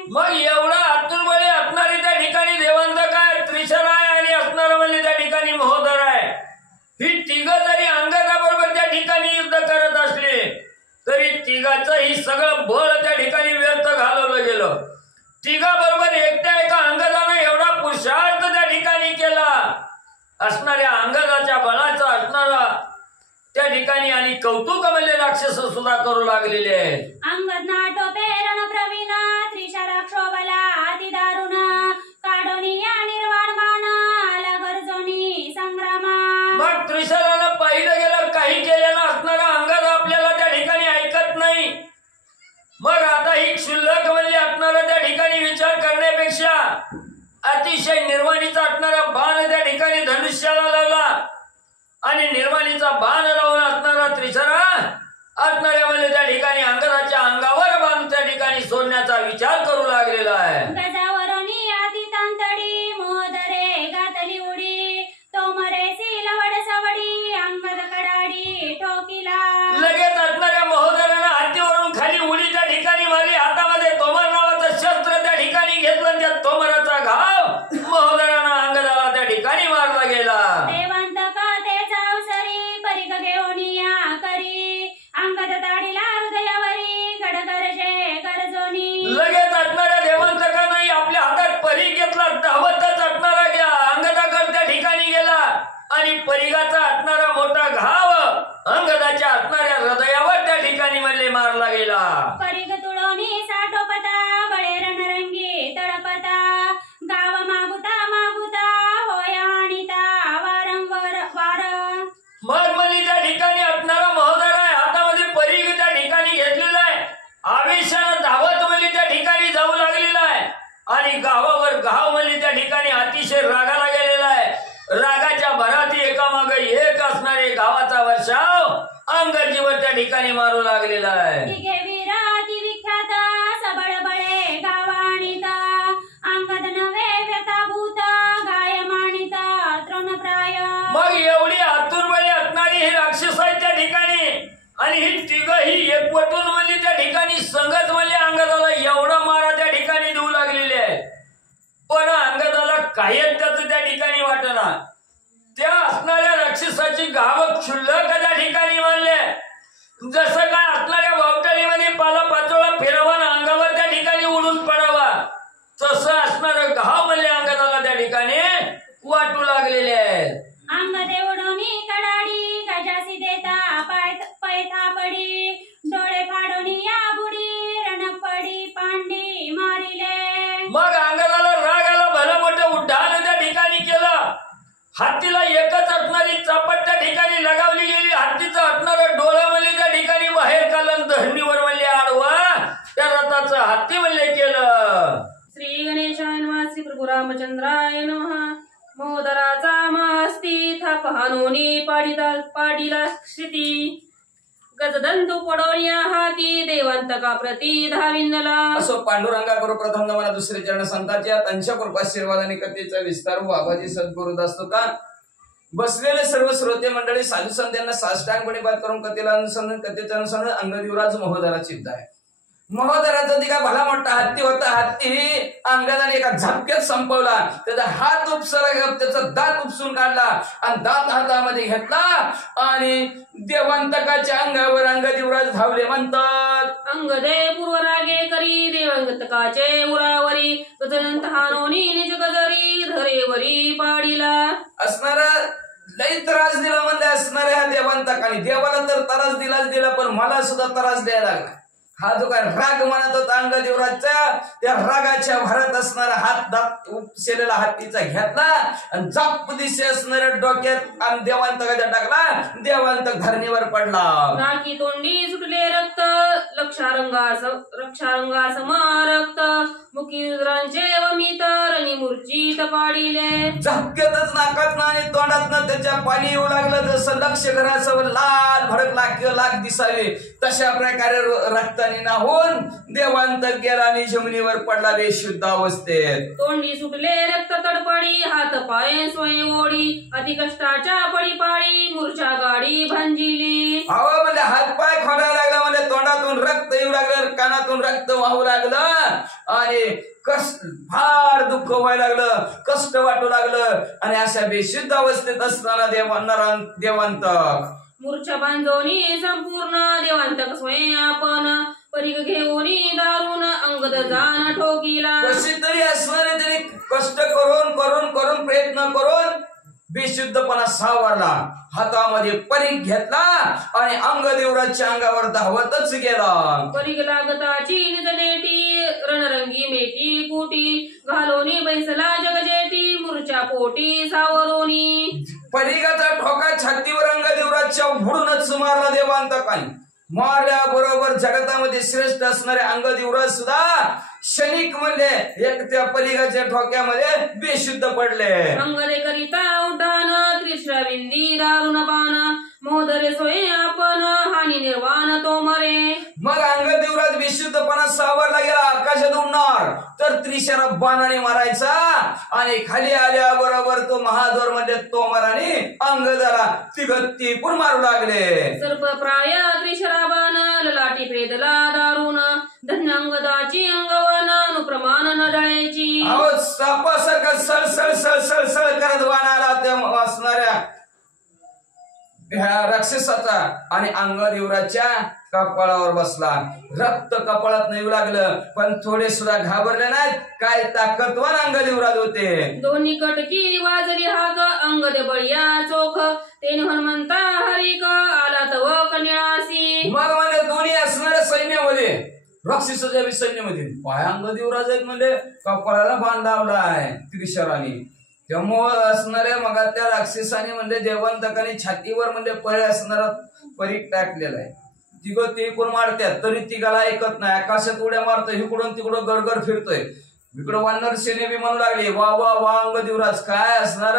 मग एवढा आतुरबळी असणारी त्या ठिकाणी देवांतक आहे, त्रिशरा आहे आणि असणारं म्हणजे त्या ठिकाणी महोदर आहे. ही तिघ जरी अंगदाबरोबर त्या ठिकाणी युद्ध करत असले तरी तिघाचं ही सगळं बळ त्या ठिकाणी व्यर्थ घालवलं गेलं. तिघाबरोबर एकट्या एका अंगदानं एवढा पुरुषार्थ त्या ठिकाणी केला. असणाऱ्या अंगदाच्या बळाचा असणारा त्या ठिकाणी आणि कौतुक म्हणजे राक्षस सुद्धा करू लागलेले आहेत. अंगद नाटोपे रण प्रवीण त्रिशरा क्षोभला अति दारुण काढोनिया निर्वाण बाण आला गरजोनी संग्रामा. मग त्रिशरानं पाहिलं गेलं काही केल्यानं असणारा अंगद आपल्याला त्या ठिकाणी ऐकत नाही. मग आता ही क्षुल्लक म्हणजे असणारा त्या ठिकाणी विचार करण्यापेक्षा अतिशय निर्वाणीचा असणारा बाण त्या ठिकाणी धनुष्याला लावला आणि निर्वाणीचा बाण लावून असणारा त्रिशरा असणाऱ्या म्हणजे त्या ठिकाणी अंगदाच्या अंगावर बाण त्या ठिकाणी सोडण्याचा विचार करू लागलेला आहे. गजावरोनी अति तांतडी मोहदरे गातली उडी तोमरेसी लवड सवडी अंगद कडाडी ठोकिला. लगेच असणाऱ्या महोदरानं हातीवरून खाली उडी त्या ठिकाणी मारली. हातामध्ये तोमर नावाचं शस्त्र त्या ठिकाणी घेतलं. त्या तोमराचा घाव महोदरानं अंगदाला त्या ठिकाणी मारला गेला. देवांतक तेचा अवसरी परिग घेऊनिया करी अंगद ताडीला हृदयावरी गडगरजे गरजोनी. लगेच असणाऱ्या देवांतकानंही आपल्या हातात परी घेतला. धावतच असणारा अंगदाकडे त्या ठिकाणी गेला आणि परिगाचा असणारा मोठा घाव अंगदाच्या अंगाजीवर त्या ठिकाणी मारू लागलेला आहे. तिघे वीर अति विख्यात सबळ बळे गावाणीत अंगद नवे व्यथाभूत गाय मानित तृणप्राय. मग एवढी आतुरबळी असणारी ही राक्षस आहे त्या ठिकाणी आणि ही तिघही एकवटून म्हणजे त्या ठिकाणी संगत म्हणजे अंगदाला एवढा मारा त्या ठिकाणी देऊ लागलेले आहे. पण अंगदाला काहीच त्याचं त्या ठिकाणी वाटना. त्या असणाऱ्या राक्षसाची गाव क्षुल्लक त्या ठिकाणी म्हणले. जसं काय असणाऱ्या बावटाळीमध्ये पाला पाचोळा फिरवा अंगावर त्या ठिकाणी उडून पडावा तसं असणारं गाव म्हणले अंगदाला त्या ठिकाणी वाटू लागलेले आहेत. अंगदे उडोनी कडाडी गजासी देता पैथा पडी डोळे फाडोनी या बुडी रणपडी पांडी मारिले. मग अंगदाला राग आला. भलं मोठं उड्डाण त्या ठिकाणी केलं. हत्तीला एकच असणारी चापट त्या ठिकाणी लगावली गेली. हत्तीचं असणारं डोळं म्हणले त्या ठिकाणी बाहेर काढलं. धरणीवर म्हणले आडवा त्या रथाचं हत्ती म्हणले केलं. श्री गणेशाय नमः. श्री प्रभू रामचंद्राय नमः. मोदराचा मस्ती थाप हानोनी पाडीला स्थिती गजदंतू पडोनिया हाती देवंतका प्रती धाविंदला. असो पांडुरंगा गुरु प्रथम नमना दुसरे चरण संतांच्या त्यांच्या कृपाशीर्वादाने कथेचा विस्तार हो. आबाजी सद्गुरु असतो का. बसलेले सर्व श्रोते मंडळी साधू संतांना साष्टांगपणे बात करून कथेला अनुसंधान कथेचं अनुसंधान अंगद युवराज महोदरा चित्त आहे. महोदराचा तिका भला मोठा हत्ती होता. हत्ती अंगदाने एका झपक्यात संपवला. त्याचा हात उपसला त्याचा दात उपसून काढला आणि दात हातामध्ये घेतला आणि देवंतकाच्या अंगावर अंगद युवराज धावले. म्हणतात अंगदे पूर्वरागे करी देवंतकाचे उरावरी गजदंत हानोनी निज गजरी धरेवरी पाडीला. असणारा लई त्रास दिला म्हणजे असणाऱ्या ह्या देवंतकाने. देवाला तर त्रास दिला पण मला सुद्धा त्रास द्यायला लागला. हा जो काय राग म्हणत होता अंगद युवराजचा त्या रागाच्या भरात असणारा हात दात उपसेलेला हत्तीचा घेतला आणि जाप दिशे असणाऱ्या डोक्यात आणि देवांतकाच्या टाकला. देवांतक धरणीवर पडला. नाकी तोंडी सुटले रक्त रक्षारंगासम रक्त मुखीरांचे वमित रणी मूर्छित पाडिले. झपक्यातच नाकातनं आणि तोंडातनं त्याच्या पाणी येऊ लागलं. जसं लक्ष करायचं लाल भडकला किंवा लाग दिसावे तशा प्रकारे रक्ताने नाहून देवांतक गेला आणि जमिनीवर पडला बेशुद्ध अवस्थेत. तोंडी सुटले रक्त तडपडी हात पाय सोय ओढी अति कष्टाच्या पडी पाळी मूर्छा गाडी भांजिली. अहो म्हणजे हातपाय खोडायला लागला. म्हणजे तोंडातून रक्त येऊ लागलं कानातून रक्त वाहू लागलं आणि फार दुःख व्हायला लागलं. कष्ट वाटू लागलं आणि अशा बेशुद्ध अवस्थेत असताना देवांतक मूर्छा बांधोनी संपूर्ण देवांतक स्वयं आपण परीग घेऊनी दारुण अंगद जाण ठोकीला. कशी तरी असणारे तरी कष्ट करून प्रयत्न करून बेशुद्धपणा सावरला. हातामध्ये परीग घेतला आणि अंगद युवराजच्या अंगावर धावतच गेला. परीग लागताची निजनेटी रणरंगी मेटी कुटी घालोनी बैसला जगजेटी मूर्छा पोटी सावरोनी. परीगाचा ठोका छातीवर अंगद युवराजच्या उडूनच मारला देवांतकाने. मारल्याबरोबर जगतामध्ये श्रेष्ठ असणारे अंगद युवराज सुद्धा क्षणिक म्हणजे एक त्या परीगाच्या ठोक्यामध्ये बेशुद्ध पडले. अंगदे करिता उड्डाण त्रिश्रविंदी दारुण बाण मोदरे सोय आपण हानी निर्वाण तो मरे. मग अंगद युवराज बेशुद्धपणा सावरला गेला. आकाशात उडणार तर त्रिशरा बाणाने मारायचा आणि खाली आल्याबरोबर तो महाद्वार म्हणजे तोमराने अंगदाला तिघत्ती पण मारू लागले. सर्प प्राय त्रिशरा बाण ललाटी भेदला दारुण धन्य अंगदाची अंगवन अनुप्रमाण नडळेची. अहो सापासारखा सळसळ करत वाणाला त्या असणाऱ्या ह्या राक्षसाचा आणि अंगद युवराजच्या कपाळावर बसला. रक्त कपाळात येऊ लागलं पण थोडे सुद्धा घाबरले नाहीत. काय ताकदवान अंगद युवराज होते. दोन्ही कटकी वाजली हाक अंगद बळिया चोख तेन हनुमंता हरिक आला तव कन्यासी. मग म्हणजे दोन्ही असणाऱ्या सैन्यामध्ये राक्षसाच्या सैन्यामध्ये पाय अंगद युवराज आहेत म्हणजे कपाळाला बांध लावलाय त्रिशराने. त्यामुळं असणाऱ्या मग त्या राक्षसाने म्हणजे देवांतकाने छातीवर म्हणजे पळे असणारा परीग टाकलेला आहे. तिघं ते कोण मारतात तरी तिघाला ऐकत नाही. आकाशात उड्या मारतोय इकडून तिकडं गडगड फिरतोय इकडे वानर सेने बी म्हणू लागले वा वा वा अंगदेवराज काय असणार,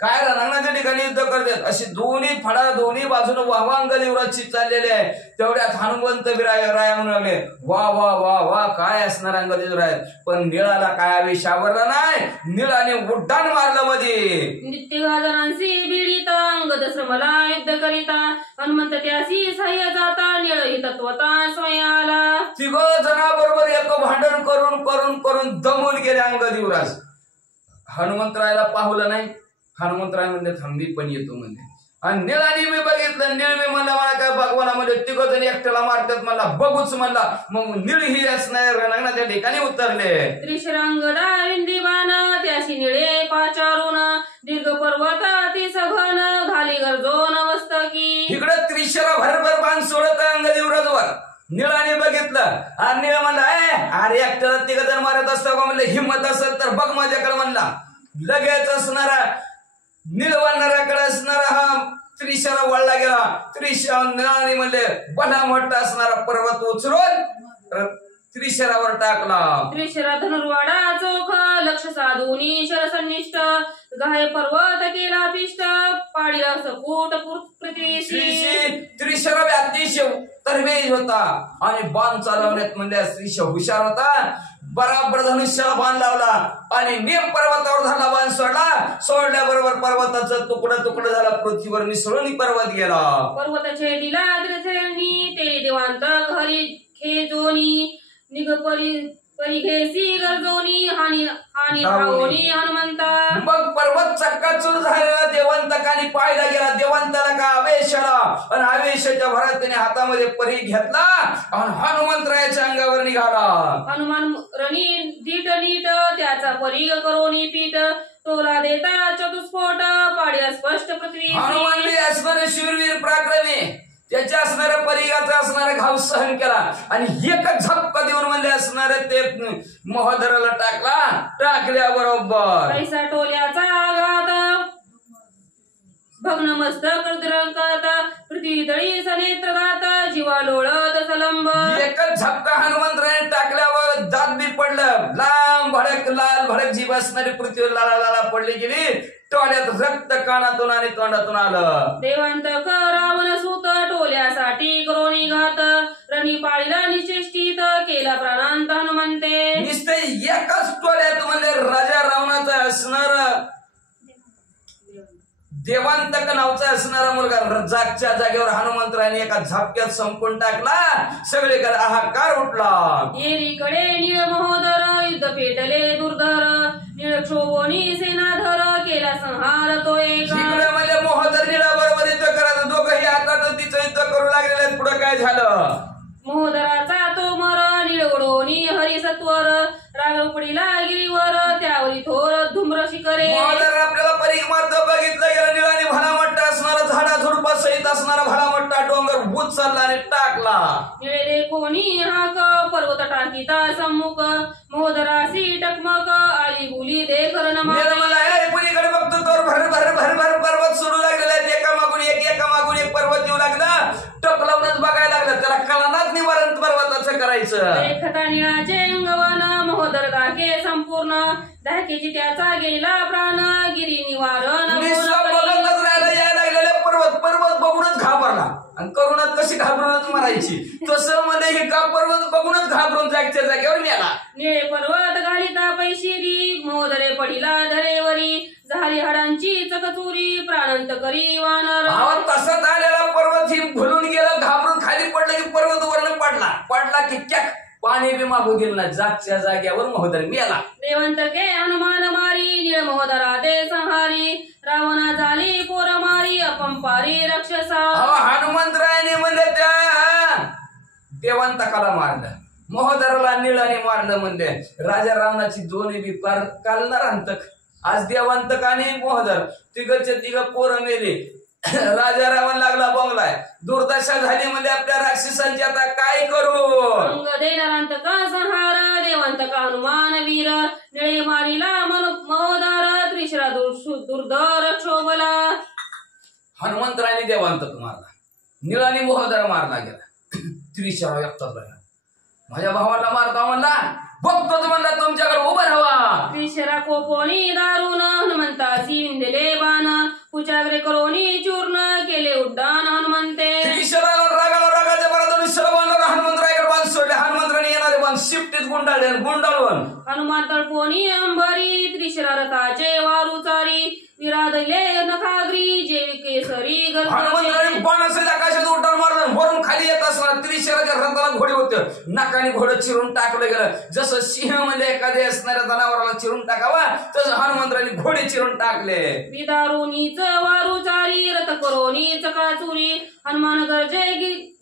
काय रणांगणाच्या ठिकाणी युद्ध करतात. अशी दोन्ही फडा दोन्ही बाजूने वाहवा अंगदेवराजची चाललेले आहे. तेवढ्यात हनुमंत राया म्हणू लागले वा वा वा वा काय असणार अंगदेवराज. पण निळाला काय आवेश आवरला नाही. निळाने उड्डाण मारलं मध्ये. नित्य गाजनांसी बिडिता अंगद श्रमला युद्ध करिता हनुमंत त्यासी सह्य जाता निळ ही तत्वता स्वयं आला. तिघ जणाबरोबर एक भांडण करून करून करून दमून गेले अंगदेवराज. हनुमंतरायला पाहुलं नाही. हनुमंतराय म्हणले थांबी पण येतो म्हणजे. आणि निळाने मी बघितलं. निळ मी म्हणला मला काय भगवाना म्हणजे तिघ जण एकट्याला मारतात मला बघूच म्हणला. मग निळ ही असणार रणांगणाच्या ठिकाणी उतरले. त्रिशरांगदा विंदीबाण त्याशी निळे पाचारून दीर्घ पर्वत ती सघन घाली गरजोन मस्तकी. इकडे त्रिशरा भरभर बाण सोडत अंगदेवराजवर. निळाने बघितलं आणि निळ म्हणला अरे एकट्याला तिघ जण मारत असतो का म्हणलं हिंमत असेल तर बघ माझ्याकडे म्हणला. लगेच असणारा निळवणाऱ्याकडे असणारा हा त्रिशरा वळला गेला. निळाने म्हणले बला मोठा असणारा पर्वत उचलून त्रिशरावर टाकला. त्रिशरा धनुर्वाडा चोख लक्ष साधूनी शरसन्निष्ठ गाय पर्वत केला पिष्ट पाडीला सपूट पृथ्वीशी. त्रिशरा अतिशय तरबेज होता आणि बाण चालवण्यात म्हणजे त्रिशा हुशार होता. बराबर धनुष्याला बाण लावला आणि नेम पर्वतावर झाला बाण सोडल्याबरोबर पर्वताचं तुकडं तुकडं झाला पृथ्वीवर मिसळून पर्वत गेला. पर्वत छेदिला त्रिशरणी ते देवांत घरी खेजोनी निघ परिघेसी गरजोनी हानी हानी धावोनी हनुमंता. मग पर्वत चक्काचूर झालेला देवंतकाने पाहायला गेला. देवंताला का आवेश आला आणि आवेशाच्या भरात त्याने हातामध्ये परीघ घेतला आणि हनुमंतरायाच्या अंगावर निघाला. हनुमान रणी दीट नीट त्याचा परीघ करोनी पीठ तोला देता चतुस्फोट पाड्या स्पष्ट पृथ्वी. हनुमान बी असणारे शूरवीर पराक्रमी त्याच्या असणाऱ्या परिघाचा असणारा घाव सहन केला आणि एकच झपका देऊन म्हणजे असणारे ते महोदराला टाकल्याबरोबर पैसा टोल्याचा आघात भग्न मस्तक रंकात पृथ्वी तळी सनेत्र दात जीवा लोळत सलंब. एकच झपका हनुमंतराने टाकल्यावर दात बी पडलं. लांब भडक लाल भडक जीव असणारी पृथ्वीवर लाला लाला पडली गेली. टोल्यात रक्त कानातून आणि तोंडातून आलं. देवांतक रावण सूत टोल्यासाठी करोनी घात रणी पाळीला निश्चेष्टित केला प्राणांत हनुमंते. नुसते एकाच टोल्यात म्हणजे राजा रावणाचा असणार देवांतक नावचा असणारा मुलगा जागच्या जागेवर हनुमंतराने एका झपक्यात संपून टाकला. सगळीकडे हाहाकार उठला. येरीकडे निळ महोदर युद्ध पेटले दुर्धर निळ क्षोभोनी सेनाधर केला संहार तो एक. इकडे म्हणजे महोदर निळा बरोबर युद्ध करायचं. दोघंही आता तिचं युद्ध करू लागलेले. पुढे काय झालं. महोदराचा तो मर निळ उडवणी हरिसत्वर राग उपडीला गिरीवर त्यावरी थोर धुम्र शिखरे. महोदर आपल्याला परीघ मारतो बघितलं गेलं. निळाने भला मोठा असणारा झाडा झुडपा सहित असणारा भला मोठा डोंगर भूत चालला आणि टाकला. निळे देखोनी हाक पर्वत टाकीता सम्मुख महोदरासी टकमक आली बुली देखर पुरीकडे बघतो तर भर भर भर भर पर्वत सोडू लागलेला आहे. एका मागून एक पर्वत येऊ लागला. टप लावूनच बघायला लागलं. त्याला कलानाच निवारण पर्वताचं करायचं. लेखता निळाचे अंगवन महोदर दाखे संपूर्ण दाखेची त्याचा गेला प्राण गिरी निवारण बघतच राहायला यायला लागलेले. पर्वत बघूनच घाबरला आणि करुणात कशी घाबरूनच मारायची तसं मध्ये हे का पर्वत बघूनच घाबरून जागच्या जागेवर मेला. निळे पर्वत घालिता पैशिरी महोदरे पडिला धरेवरी झाली हाडांची चकचुरी प्राणांत करी वानर. तसाच आलेला पर्वत ही भुलून गेला. घाबरून खाली पडलं की पर्वत वरण पडला की क्याक पाणी बी मागू दिलं ना. जागच्या जाग्यावर महोदर मेला. देवंतके हनुमान मारी निळ महोदरा ते संहारी रावणा झाली पोर मारी अपंपारी राक्षसा. हनुमंतरायाने म्हणजे त्या देवंतकाला मारलं. महोदराला निळाने मारलं म्हणजे राजा रावणाची दोन्ही बी पार कालणार अंतक. आज देवंतक आणि महोदर तिघचे तिघ पोरं मेले. राजा रावण लागला बोंगलाय. दुर्दशा झाली म्हणजे आपल्या राक्षसांची आता काय करू. अंग देणारांतका संहार देवंतक हनुमान वीर निळे मारिला महोदर त्रिशरा दुर्धर क्षोभला. हनुमंतराने देवांतक मारला. निळाने महोदर मारला गेला. त्रिशरा एकटाच राहिला. माझ्या भावाला मारता म्हणला बघतोच म्हणला तुमच्याकडे उभं राहावा. त्रिशरा कोपोनी दारुण हनुमंतासी विंदले बाण कुचाग्रे करोनी चूर्ण केले उड्डाण हनुमंते. त्रिशराला रागाच्या भरात सर्वांना हनुमंतरायकडे बाण सोडले. हनुमंतराने येणारे बाण शिफ्टीत गुंडाळले गुंडाळून हनुमान तळपोनी अंबरी त्रिशरा रथाचे वारू चारी विराधले नखाग्री जेवी केसरी हनुमंतराने बाणासहित आकाशात उड्डाण मारलं. वरून खाली येत असणार त्रिशराच्या रथाला घोडे होते. नाकाने घोडं चिरून टाकलं गेलं. जसं सिंह म्हणजे एखाद्या असणाऱ्या जनावराला चिरून टाकावा तसं हनुमंतराने घोडे चिरून टाकले. विदारुनीच वारू चारी रथ करोनी चकाचुरी हनुमान गरजे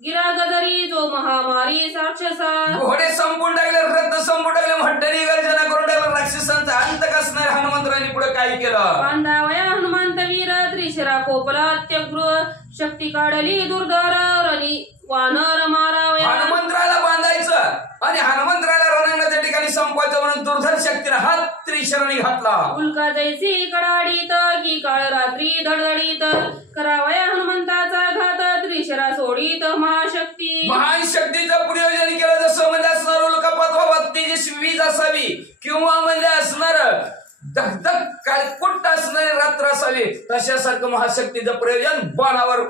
गिरा गजरी जो महामारी राक्षसा. घोडे संपून टाकले, रथ संपून टाकले, हट्टणी गर्जना करून टाकला. राक्षसांचा अंत कसणाऱ्या हनुमंतराने पुढे काय केलं. बांधावया हनुमंत वीर त्रिशरा कोपला अत्यगृह शक्ती काढली दुर्धर रणी वानर मारावया. हनुमंतराला बांधायचं आणि हनुमंतराला रणांगणाच्या ठिकाणी संपवायचं म्हणून दुर्धर शक्तीने हात त्रिशराने घातला. उल्का जैसी कडाडीत की काळ रात्री धडधडीत करावया हनुमंताचा घात त्रिशरा सोडीत महाशक्ती. महान शक्तीचं प्रयोजन केलं. जसं म्हणजे असणार उल्कापात व्हावा तेजस्वी वीज असावी किंवा म्हणजे असणार धगधग काळकुट्ट असणारी रात्र असावी तशासारखं महाशक्तीचं प्रयोजन बाणावर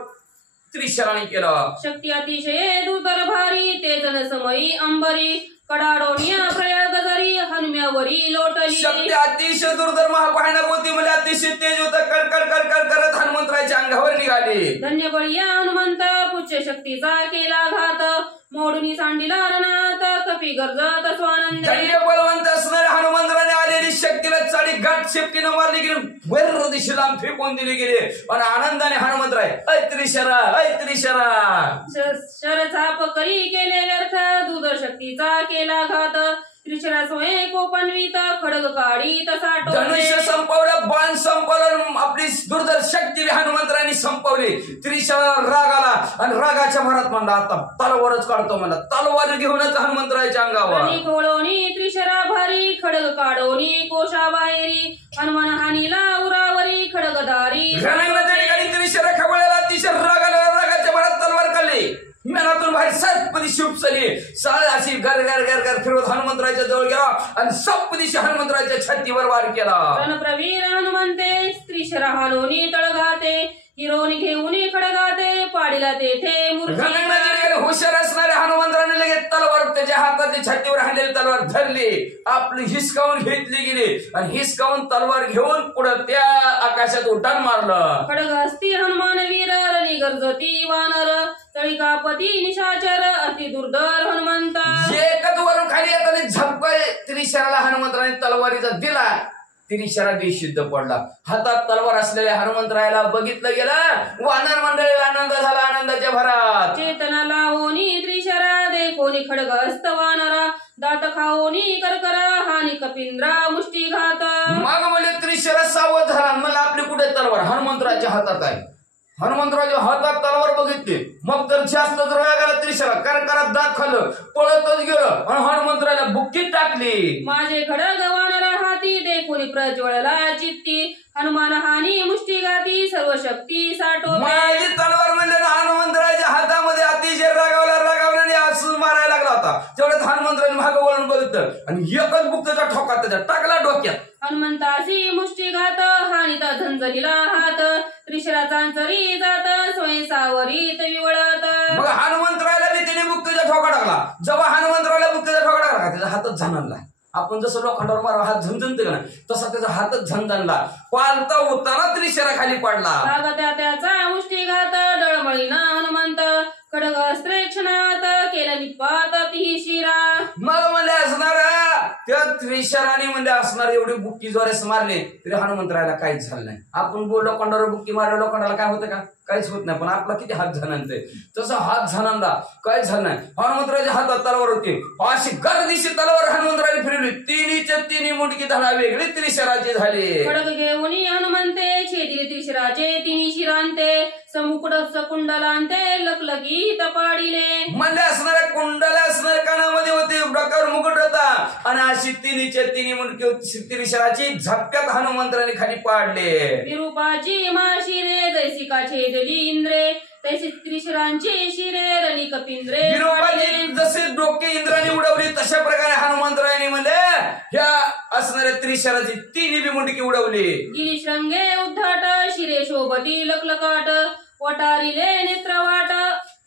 त्रिशराने केलं. शक्ती अतिशय दुतर भारी तेजन समयी अंबरी कडाडोनिया प्रयोग जरी हनुम्यावरी लोटली. शक्ती अतिशय दुर्धर महाभयानक होती. म्हणजे अतिशय तेज होतं. कडकड कडकड करत हनुमंतराच्या अंगावर निघाली. धन्य बळी हनुमंत पुच्छ शक्तीचा केला घात मोडूनी सांडिला रणात कपी गरजत स्वानंद. धैर्य बलवंत असणाऱ्या हनुमंतराने आलेली शक्तीला चाडी गाठ शेपटीनं मारली गेली. वर दिशेला फेकून दिली गेली. पण आनंदाने हनुमंतराय ऐत्रिशरा शरछाप करी केले व्यर्थ दूध शक्तीचा केला घात त्रिशरा सोये कोपन्वित खडग काढीत साठवले. धनुष्य संपवलं, बाण संपवलं, आपली दुर्धर शक्ती हनुमंतराने संपवली. त्रिशरा राग आला आणि रागाच्या भरात म्हणला आता तलवारच काढतो. म्हणला तलवार घेऊनच हनुमंतराच्या अंगावर खोळवणी त्रिशरा भारी खडग काढवणी कोशा बाहेरी हनुमान हानीला उरावरी खडगधारी. रणांगणाच्या ठिकाणी त्रिशरा खवळलेला अतिशय राग आला. रागाच्या भरात तलवार काढली. मनातून बाहेर सातपदी शिवचली. साळ अशी गर गर गर गर फिरवत हनुमंतराच्या जवळ गेला आणि सप्पदिशी हनुमंतराच्या छातीवर वार केला. रणप्रवीण हनुमंते त्रिशरा हानोनी तळघाते हिरोनी घेऊनी खडगाते पाडीला तेथे मूर्ती. रणांगणाच्या ठिकाणी हुशार असणाऱ्या हनुमंतराने लगेच तलवार त्याच्या हाताची छातीवर हाणलेली तलवार धरली. आपली हिसकावून घेतली गेली आणि हिसकावून तलवार घेऊन पुढे त्या आकाशात उड्डाण मारलं. खडग हस्ती हनुमान वीर रणी गरजती वानर तळिकापती निशाचर अति दुर्धर हनुमंत. एकच वरून खाली येताना झपकाय त्रिशराला हनुमंतराने तलवारीचा दिला. त्रिशरा बेशुद्ध पडला. हातात तलवार असलेल्या हनुमंतरायाला बघितलं गेलं. वानर मंडळीला आनंद झाला. आनंदाच्या भरात चेतना लावोनी त्रिशरा देखोनी खडग हस्त वानरा दात खाओनी करकरा हानी कपिंद्रा मुष्टी घात. मग म्हणजे त्रिशरा सावध झाला. मला आपली कुठे तलवार हनुमंतराच्या हातात आहे. हनुमंतराच्या हातात तलवार बघितली. मग तर जास्तच राग आला त्रिशरा. करकरात दात खाल्लं, पळतच गेलं आणि हनुमंतराला बुक्कीत टाकली. माझे खडग वानरा हाती देखोनी प्रज्वळला चित्ती हनुमान हानी मुष्टी घाती सर्व शक्ती साठो. माझी तलवार म्हणजे हनुमंतराच्या हातामध्ये अतिशय रागावला आणि हसून मारायला लागला होता. तेवढ्यात हनुमंतराने मागं वळून बघितलं आणि एकच बुक्कीचा ठोका त्याच्या टाकला डोक्यात. हनुमंतासी मुष्टी घात हानिता झंझलीला हात त्रिशरा चांचरी जात स्वयं सावरीत विवळत. मग हनुमंतराला तिने बुक्कीचा ठोका टाकला. जेव्हा हनुमंतराला बुक्कीचा ठोका टाकला त्याच्या हातच झणला. आपण जसं लोखंडावर मारा हात झणझणते का नाही तसा त्याचा हातच झणझणला. पालता होताना त्रिशरा खाली पडला. लागत्या त्याचा मुष्टी घात डळमळीना हनुमंत खडग अस्त्रे क्षणात केला निपात ती शिरा. मग म्हणजे असणार त्या त्रिशराने म्हणजे असणार एवढी बुक्की जोरेस मारले तरी हनुमंतराला काहीच झालं नाही. आपण बोल लोखंडावर बुक्की मारल्या लोखंडाला काय होतं का? काहीच होत नाही. पण आपला किती हात झणते तसं हात झणला काहीच झालं नाही. हनुमंतराच्या हातात तलवार होती. अशी गर्दीशी तलवार हनुमंतराने फिरवली. तिन्हीच्या तिन्ही मुंडकी धडा वेगळी त्रिशराची झाली. खडग घेऊन हनुमंते छेदिले त्रिशराचे तिन्ही शिरांते समुकुड कुंडलांते लकलकीत पाडिले. म्हणजे असणाऱ्या कुंडला असणाऱ्या कानामध्ये होते. डोक्यावर मुकुट होता आणि अशी तिन्हीच्या तिन्ही मुंडकी त्रिशराची झपक्यात हनुमंतराने खाली पाडले. विरूपाची माशिरे जैसिका छेदली इंद्रे तैसे त्रिशिरांचे शिरे रणी कपिंद्रे विरोबाजी जसे डोके इंद्राने उडवली तशा प्रकारे हनुमंतरायाने म्हणले ह्या असणाऱ्या त्रिशराची तिन्ही बी मुंडकी उडवली. गिरीशृंगे उद्धट शिरे शोभती लकलकाट वटारिले नेत्रवाट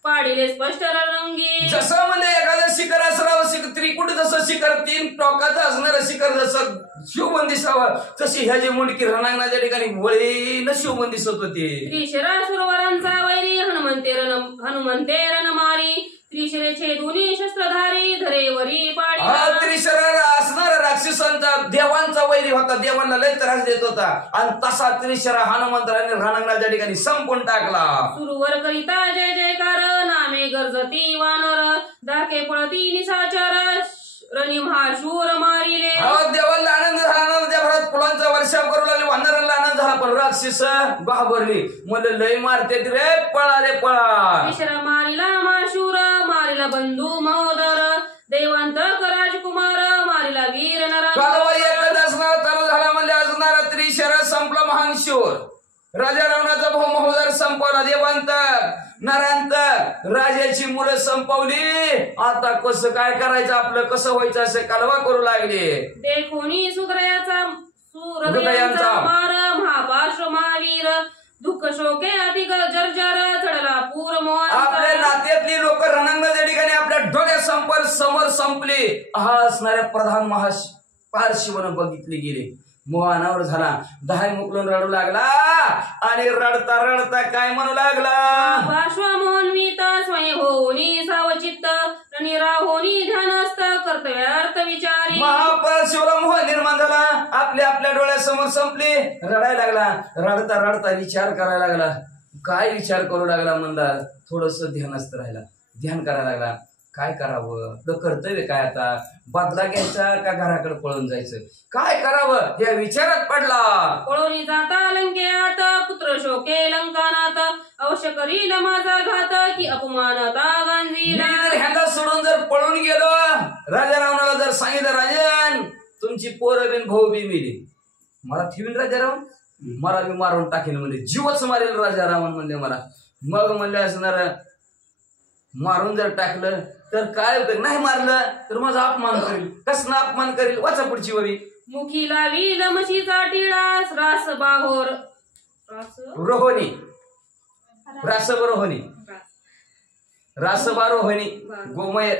पाडिले स्पष्ट रंगी. जसं म्हणजे एखादं शिखर असरावं त्रिकुट जसं शिखर 3 टोकाचं असणारं शिखर जसं शोभून दिसावं तशी ह्या जी मुंडकी रणांगणाच्या ठिकाणी वळीनं शोभून दिसत होती. त्रिशिरा सुरवरांचा वैरी हनुमंते रणमारी त्रिशिरे छेदुनी शस्त्रधारी धरेवरी पाडी. त्रिशरा असणारा राक्षसांचा देवांचा वैरी होता, देवांना लय त्रास देत होता आणि तसा त्रिशरा हनुमंतराने रणांगणाच्या ठिकाणी संपून टाकला. सुरुवर करिता जय जयकार नामे गरजती वानर दाके पळती निशाचर रणी महाशूर मारिले. देवाला आनंद झाला, त्या भरात फुलांचा वर्षाव करू लागले, वानरांना आनंद झाला, पण राक्षस घाबरली, मला लय मारते रे, पळा रे पळा. त्रिशरा मारिला महाशूर मारिला बंधू महोदर देवांत राजकुमार मारिला वीर नरा. कालवाई एकच असणार चालू झाला म्हणजे असणारा त्रिशरा संपला महान शूर. राजा रावणाचा भाऊ महोदर संपवला, देवांत नरांत राजाची मुलं संपवली. आता कसं काय करायचं, आपलं कसं व्हायचं असं कालवा करू लागले. देखोनी सुहृदयांचा मार महापार्श्व महावीर दुःख शोके अधिक जर्जर चढला पूर मोह. आपल्या नात्यातली लोक रणांगणाच्या ठिकाणी आपल्या डोळ्या समोर संपली. हा असणाऱ्या प्रधान पार्श्वनं बघितले गेले, मोहानावर झाला, दहाय मुकलून रडू लागला आणि रडता रडता काय म्हणू लागला. पार्श्व मोहनवित स्वयं होनी सावचित्त रनिरा होनी ध्यानस्थ कर्तव्यार्थ विचारी. महापार्श्वला मोह निर्माण झाला, आपल्या डोळ्यासमोर संपली, रडायला लागला. रडता रडता विचार करायला लागला. काय विचार करू लागला म्हणला, थोडस ध्यानस्थ राहिला, ध्यान करायला लागला. काय करावं, तर कर्तव्य काय, आता बदला घ्यायचा का घराकडे पळून जायचं, काय करावं या विचारात पडला. पळोनी जाता लंकेत पुत्र शोके लंकानात अवश्य करील माझा घात की अपमानता गांधीला. जर ह्याला सोडून जर पळून गेलो, राजा रावणाला जर सांगितलं राजन तुमची पोरं बिन भाऊ बी मिली, मला ठेवीन राजा रावण, मला बी मारून टाकेल, म्हणजे जीवच मारेल राजा रावण म्हणले मला. मग म्हणले असणार मारून जर टाकलं तर काय उपयोग, नाही मारलं तर माझा अपमान करील, कसं अपमान करील, वाचा पुढची वरी. मुखी लावी लमशीचा टिळा रास बाहोर रोहिणी रासबरोहिणी रासबारोहिणी गोमय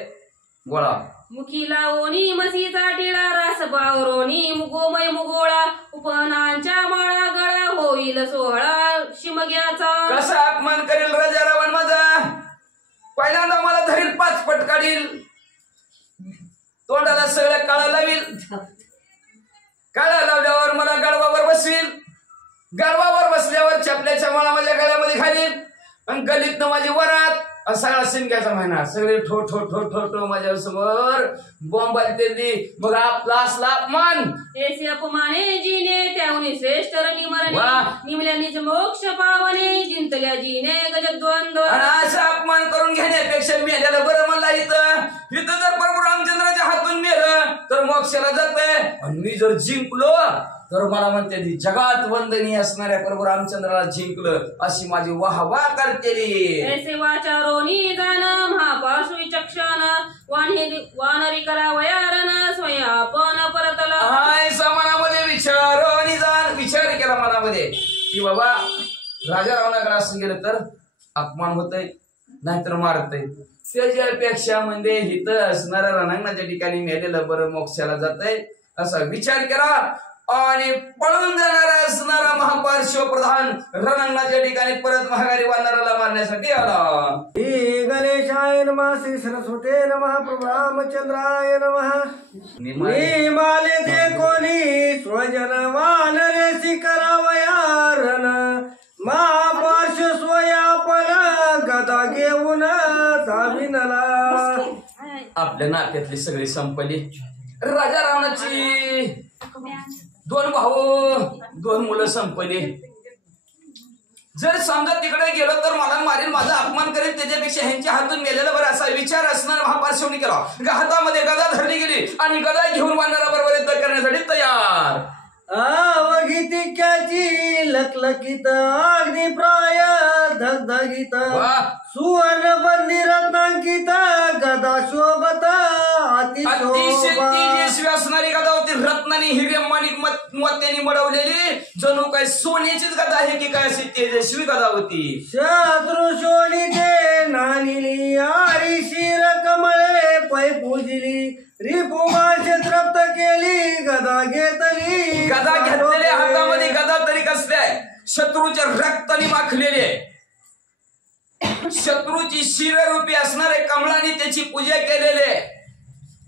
गोळा. मुखी लावोनी मसीचा टिळा रास बावरोनी गोमय मुगोळा उपनांच्या माळा गळा होईल सोहळा शिमग्याचा. कसा अपमान करील राजा रावण माझा, पहिल्यांदा मला धरील 5 पट काढील, तोंडाला सगळं काळा लावील, काळा लावल्यावर मला गडवावर बसवील, गडवावर बसल्यावर चपल्याच्या माळा माझ्या गळ्यामध्ये घालील आणि गलीतनं माझी वरात सगळा शिमग्याचा महिना सगळे ठो ठो ठो ठो ठो माझ्या समोर बॉम्बाला दिली. मग आपला असला अपमान ऐसे अपमाने जीने त्याहुनी श्रेष्ठ निमरणे निमल्यानीच मोक्ष पावने जिंतल्या जीने गजद्वंद्व. असा अपमान करून घेण्यापेक्षा मेल्याला बरं म्हणला. इथं जर प्रभू रामचंद्राच्या हातून मेलं तर मोक्षाला जातंय, आणि मी जर जिंकलो तर मला म्हणते जगात वंदनीय असणाऱ्या प्रभू रामचंद्राला जिंकलं अशी माझी वाहवा करतेली. ऐसे वाचारोनी जाण महापार्श्व विचक्षण वानरी करावयारण स्वयं आपण परतला. ऐसा मनामध्ये विचार केला मनामध्ये की बाबा राजा रावणाकडे असं गेलं तर अपमान होतय, नाहीतर मारतय, त्याच्यापेक्षा म्हणजे हिथं असणाऱ्या रणांगणाच्या ठिकाणी मेलेलं बरं, मोक्षाला जातंय असा विचार केला. आणि पळून जाणारा असणारा महापार्श्व प्रधान रणांगणाच्या ठिकाणी परत महागारी वानराला मारण्यासाठी आला. श्री गणेशाय नमः, श्री सरस्वते नमः, प्रभु रामचंद्राय नमः. निमाले ते कोणी स्वजन वानरेसी करावया रण महापार्श्व स्वयापन गदा घेऊन धाविनला. आपल्या नात्यातली सगळी संपली. राजा रावणाची 2 भाऊ 2 मुलं संपली. जर समजा तिकडे गेलो तर मला मारेल, माझा अपमान करेल, त्याच्यापेक्षा ह्यांच्या हातून मेलेलं बरं असा विचार असणार महापार्श्वनी केला. हातामध्ये गदा धरली गेली आणि गदा घेऊन वानराबरोबर युद्ध करण्यासाठी तयार. आवघितिक्याची लकलकीत अग्निप्राय धगधगीत वा. सुवर्ण बंदी रत्नांकित गदा शोभत अतिशय अतिशोभा तेजस्वी असणारी गदा होती, रत्नाने हिरे मोत्याने मडवलेली, जणू काय सोन्याचीच गदा आहे की काय अशी तेजस्वी गदा होती. शत्रू शोणीते नानिली आरी शिर कमळे पै पूजिली रिपुमाशे तृप्त केली गदा घेतली गदा घेतलेल्या हातामध्ये गदा तरी कसले आहे, शत्रूच्या रक्ताने माखलेले, शत्रूची शिररूपी असणारे कमळाने त्याची पूजा केलेली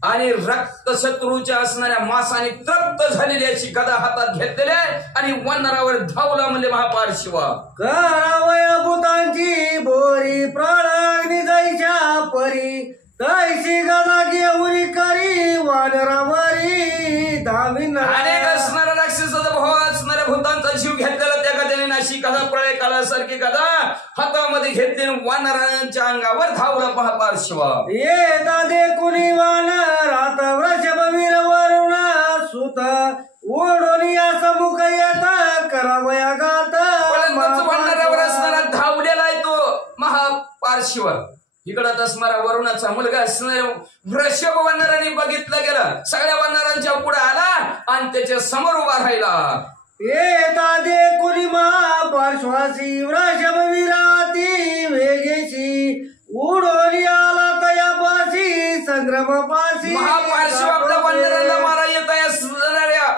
आणि रक्त शत्रूच्या असणाऱ्या मासाने तृप्त झालेली अशी गदा हातात घेतलेले आणि वानरावर धावला म्हणजे महापार शिवा. करावया भूतांची बोरी प्राणाग्नी दैशा परी तैशी गदा घेऊन करी वानरावरी धामीन अनेक असणाऱ्या राक्षसाचा भाव असणाऱ्या भूतांचा जीव घेतलेला त्या गदाने नाशी गदा प्रळय काळासारखी गदा हातामध्ये घेतली वानरांच्या अंगावर धावला महापार शिवा. येता दे कुणी वानर आता वृषभवीर वरुण सुत ओढून या समुख येता करावया गात वानरावर असणारा धावलेला आहे तो महापार शिवा. इकडं असणारा वरुणाचा मुलगा असणाऱ्या वृषभ वानराने बघितलं गेलं, सगळ्या वानरांच्या पुढे आला आणि त्याच्या समोर उभा राहिला. येता दे कुणी महापार्श्वासी वृषभवीराती वेगेशी उडून आला तयापाशी संग्रामापाशी महापार्श्व आपल्या वानरांना मारा येत आहे असणाऱ्या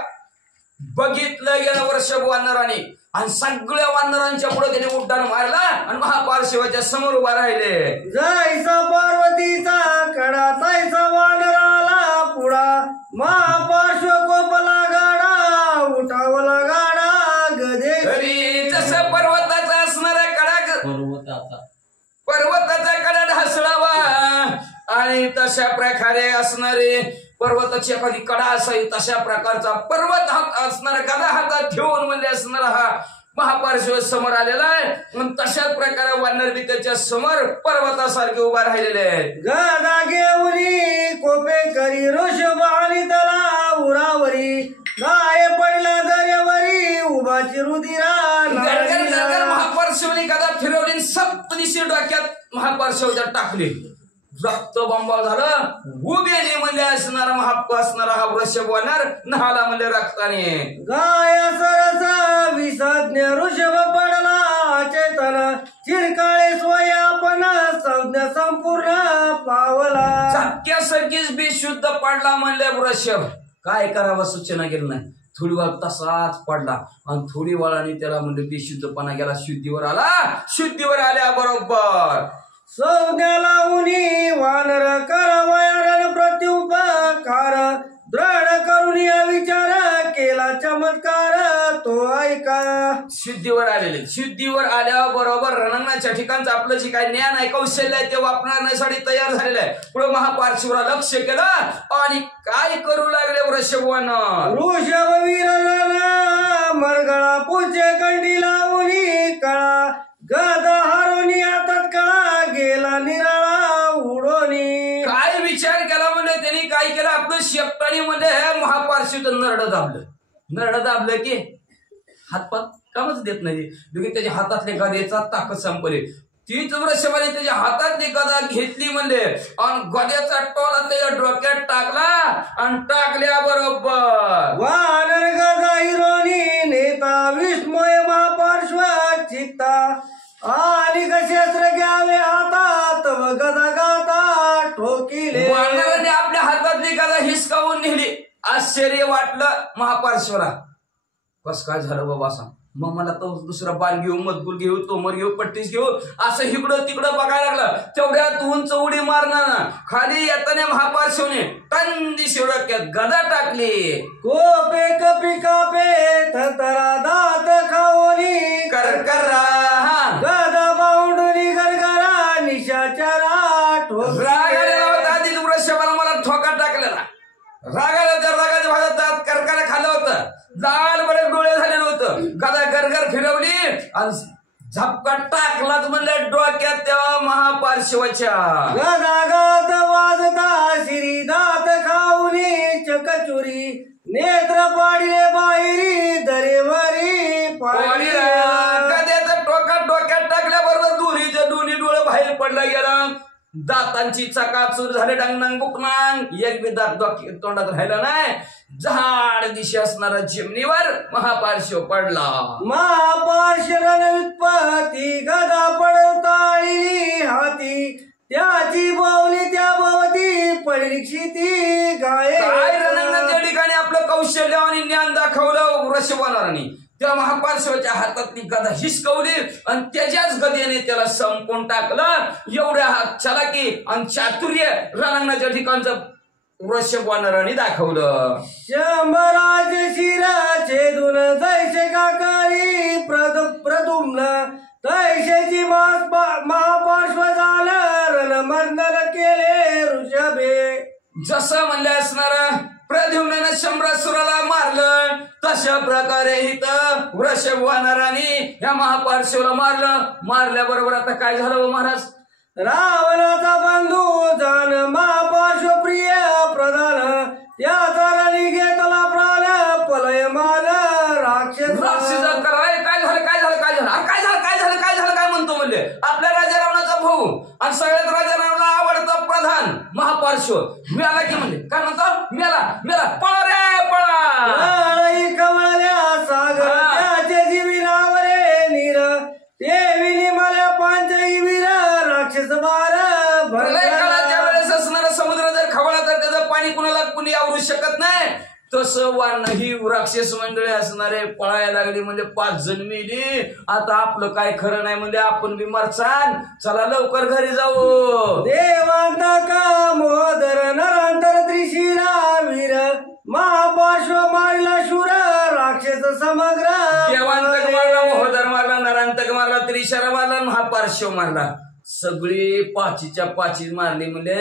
बघितलं गेलं वृषभ वानराने आणि सगळ्या वानरांच्या पुढे त्याने उड्डाण मारला आणि महापार्श्वाच्या समोर उभा राहिले. जैसा पार्वतीचा कडा तैसा वानराला पुढा महापार्श्व कोपला गाडा उठावला गाडा गदे जसं पर्वताचा असणारा कडा पर्वताचा कडा ढासळावा आणि तशा प्रकारे असणारे पर्वताची एखादी कडा असावी तशा प्रकारचा पर्वत हात असणारा गदा हातात ठेवून म्हणजे असणारा हा महापार्श्व समोर आलेला आहे. तशाच प्रकारे वानर बी त्याच्या समोर पर्वतासारखे उभा राहिलेले आहेत. गदा घेऊनी कोपे करी ऋषभ आणि तला उरावरी गाय पडला दर्यावरी उभाची रुधिरा महापार्श्वने गदा फिरवली, सप्तदिशी डोक्यात महापार्श्वच्या टाकली, रक्त बंबाळ झालं, उभेने म्हणजे असणारा असणारा हा वृषभ वानर नहाला म्हणजे रक्ताने. गाय सरसा विसज्ञ ऋषभ पडला चेतन चिरकाळे स्वयापन संज्ञ संपूर्ण पावला. सत्यासारखीच बेशुद्ध पडला म्हणले वृषभ. काय करावं सूचना केली नाही, थोडी वेळ तसाच पडला आणि थोडी वेळाने त्याला म्हणजे बेशुद्धपणा गेला, शुद्धीवर आला. शुद्धीवर आल्याबरोबर संज्ञाला उनी वानर करावया प्रत्युपकार दृढ करून या विचार केला चमत्कार तो ऐका. शुद्धीवर आलेले, शुद्धीवर आल्याबरोबर रणांगणाच्या ठिकाणचं आपलं जे काही ज्ञान आहे कौशल्य आहे ते वापरण्यासाठी तयार झालेलं आहे. पुढे महापार्श्वला लक्ष केलं आणि काय करू लागले वृषभवानं. वृषभवीर मरगळा पुचे कंडी लावून कळा गदा हारोनी हातात कळा गेला निराळा उडोनी. काय विचार केला म्हणजे त्यांनी काय केलं, आपलं शेपटाणी मध्ये महापार्श्व नरड दाबलं की हातपात कामच देत नाही, त्याच्या हातातल्या गदेचा ताकद संपली. तीच वृषभाने त्याच्या हातातली गदा घेतली म्हणले आणि गद्याचा टोला त्याच्या डोक्यात टाकला आणि टाकल्याबरोबर वानर गदा हिरोनी नेता विस्मय महापार्श्व चित्ता आणि कशस्त्र घ्यावे हातात व गदा गाता ठोकिले. वानराने आपल्या हातातली गदा हिसकावून नेली. आश्चर्य वाटलं महापार्श्वला. कस काय झालं बाबा सांग. मग मला तो दुसरा बाण घेऊ, मजबूर घेऊ, तोमर घेऊ, पट्टीस घेऊ असं इकडं तिकडं बघायला लागलं. तेवढ्यात उंच उडी मारणार खाली येताना महापार्श्वने टंदिशी डोक्यात गदा टाकली. कोपे कपी कापे थरथरा दात खाओनी करकरा गदा बाउंडुनी गरगरा निशाचरा ठोकले. राग आलेला होता आधी वृषभाला मला ठोका टाकलेला. राग आला त्या रागाच्या भागात दात करकाला खाल्लं होतं, लाल बडे डोळे झालेलं होतं. गदा गरगर फिरवली आणि झपका टाकलाच म्हणले डोक्यात त्या महापार्श्वाच्या. गदागात वाजता शिरी दात खाऊनी चकचुरी नेत्र पाडिले बाहेरी दरेवरी गद्याचं टोका डोक्यात टाकल्याबरोबर पडलं गेलं, दातांची चकाचूर झाले, डांगणांग बुकणांग, एक बी दात तोंडात राहिला नाही. झाड दिशी असणारा चिमणीवर महापार्श्व पडला. महापार्श्वरण उत्पत्ती गदा पडताळी हाती, त्याची बावली त्या भवती परीक्षिती गाये. काय रणांगणाच्या ठिकाणी आपलं कौशल्य आणि ज्ञान दाखवलं वृषभाराने. त्या महापार्श्वाच्या हातातली गदा हिसकवली आणि त्याच्याच गदेने त्याला संपून टाकलं. एवढ्या हात चलाकी आणि चातुर्य रणांगणाच्या ठिकाणचं वृषभाराने दाखवलं. शंभराज शिराचे दुन जैसे काकारी प्रदुम्न, तैसेची महापार्श्व झालं रणमर्दन केले ऋषभे. जसं म्हणले असणार प्रद्युम्नानं शंभरासुराला मारलं, तशा प्रकारे इथं वृषभ वानराने या महापार्श्वला मारलं. मारल्याबरोबर आता काय झालं महाराज? रावणाचा बंधू जाण महापार्श्व प्रिय प्रधान, त्याचा रणी घेतला प्राण पलयमान राक्षस. काय झालं काय म्हणतो म्हणले आपल्या राजा रावणाचा भाऊ आणि सगळ्यात राजा रावणा आवडता प्रधान महापार्श्व मिळाला की म्हणले. काय म्हणतो? मेला पळा रे पळा. कमळल्या सागर त्याचे जीवी नावरे नीर, ते विनी मला पांचही वीर राक्षस बार. प्रलयकाळाच्या वेळेस असणारा समुद्र जर खवळला तर त्याचं पाणी कुणी आवरू शकत नाही. तसं वाण ही राक्षस मंडळी असणारे पळायला लागली म्हणजे 5 जण मेली. आता आपलं काय खरं नाही म्हणजे आपण बी मरचान. चला लवकर घरी जाऊ. देवांता का मोदर नरांतर त्रिशिरा वीर, महापार्श्व मारला शूर राक्षस समग्र. देवांतक मारला, महोदर मारला, नरांतक मारला, त्रिशरा मारला, महापार्श्व मारला. सगळी पाचीच्या पाची मारली म्हणजे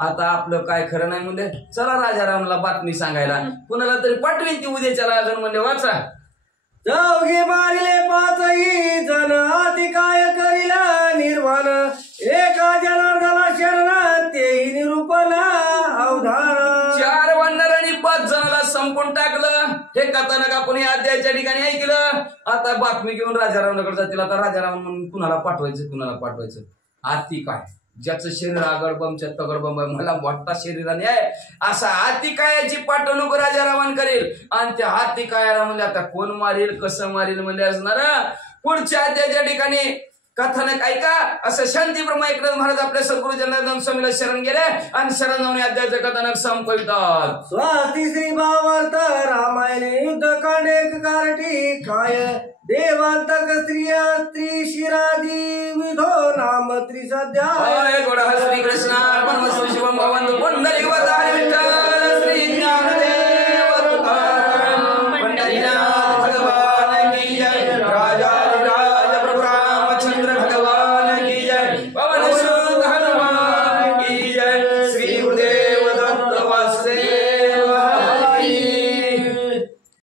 आता आपलं काय खरं नाही म्हणजे चला राजारामला बातमी सांगायला. कुणाला तरी पाठवेल ती उद्याच्या राजन म्हणजे वाचा. चौघे मारिले 5ही जण, अति काय करीला निर्वाण, एका जनार्दना शरण तेही निरूपण अवधान. 4 वानरांनी 5 जणाला संपून टाकलं. हे कथानक आपण या अध्यायाच्या ठिकाणी ऐकलं. आता बातमी घेऊन राजारामकडे जातील. आता राजाराम म्हणून कुणाला पाठवायचं? आती काय ज्याचं शरीर आगडबमच्या तगडबम मला मोठा शरीराने आहे असा हाती कायाची पाठवणूक राजारामन करेल. आणि त्या हाती कायाला म्हणजे आता कोण मारेल कसं मारेल म्हणजे असणार पुढच्या अध्यायाच्या ठिकाणी कथानक ऐका. असं शांतीब्रह्म एकनाथ महाराज आपल्या सद्गुरु जनार्दन स्वामीला शरण गेले आणि शरण जाऊन अध्यायाचं कथानक संपवितात. स्वाती श्री भावार्थ रामायणे युद्ध कांडे कारटी काय, देवांतक स्त्री शिरादी विधो नाम त्रिसद्या. श्री कृष्ण शिवम भगवंत पुंडलिक वरदाय विठ्ठल.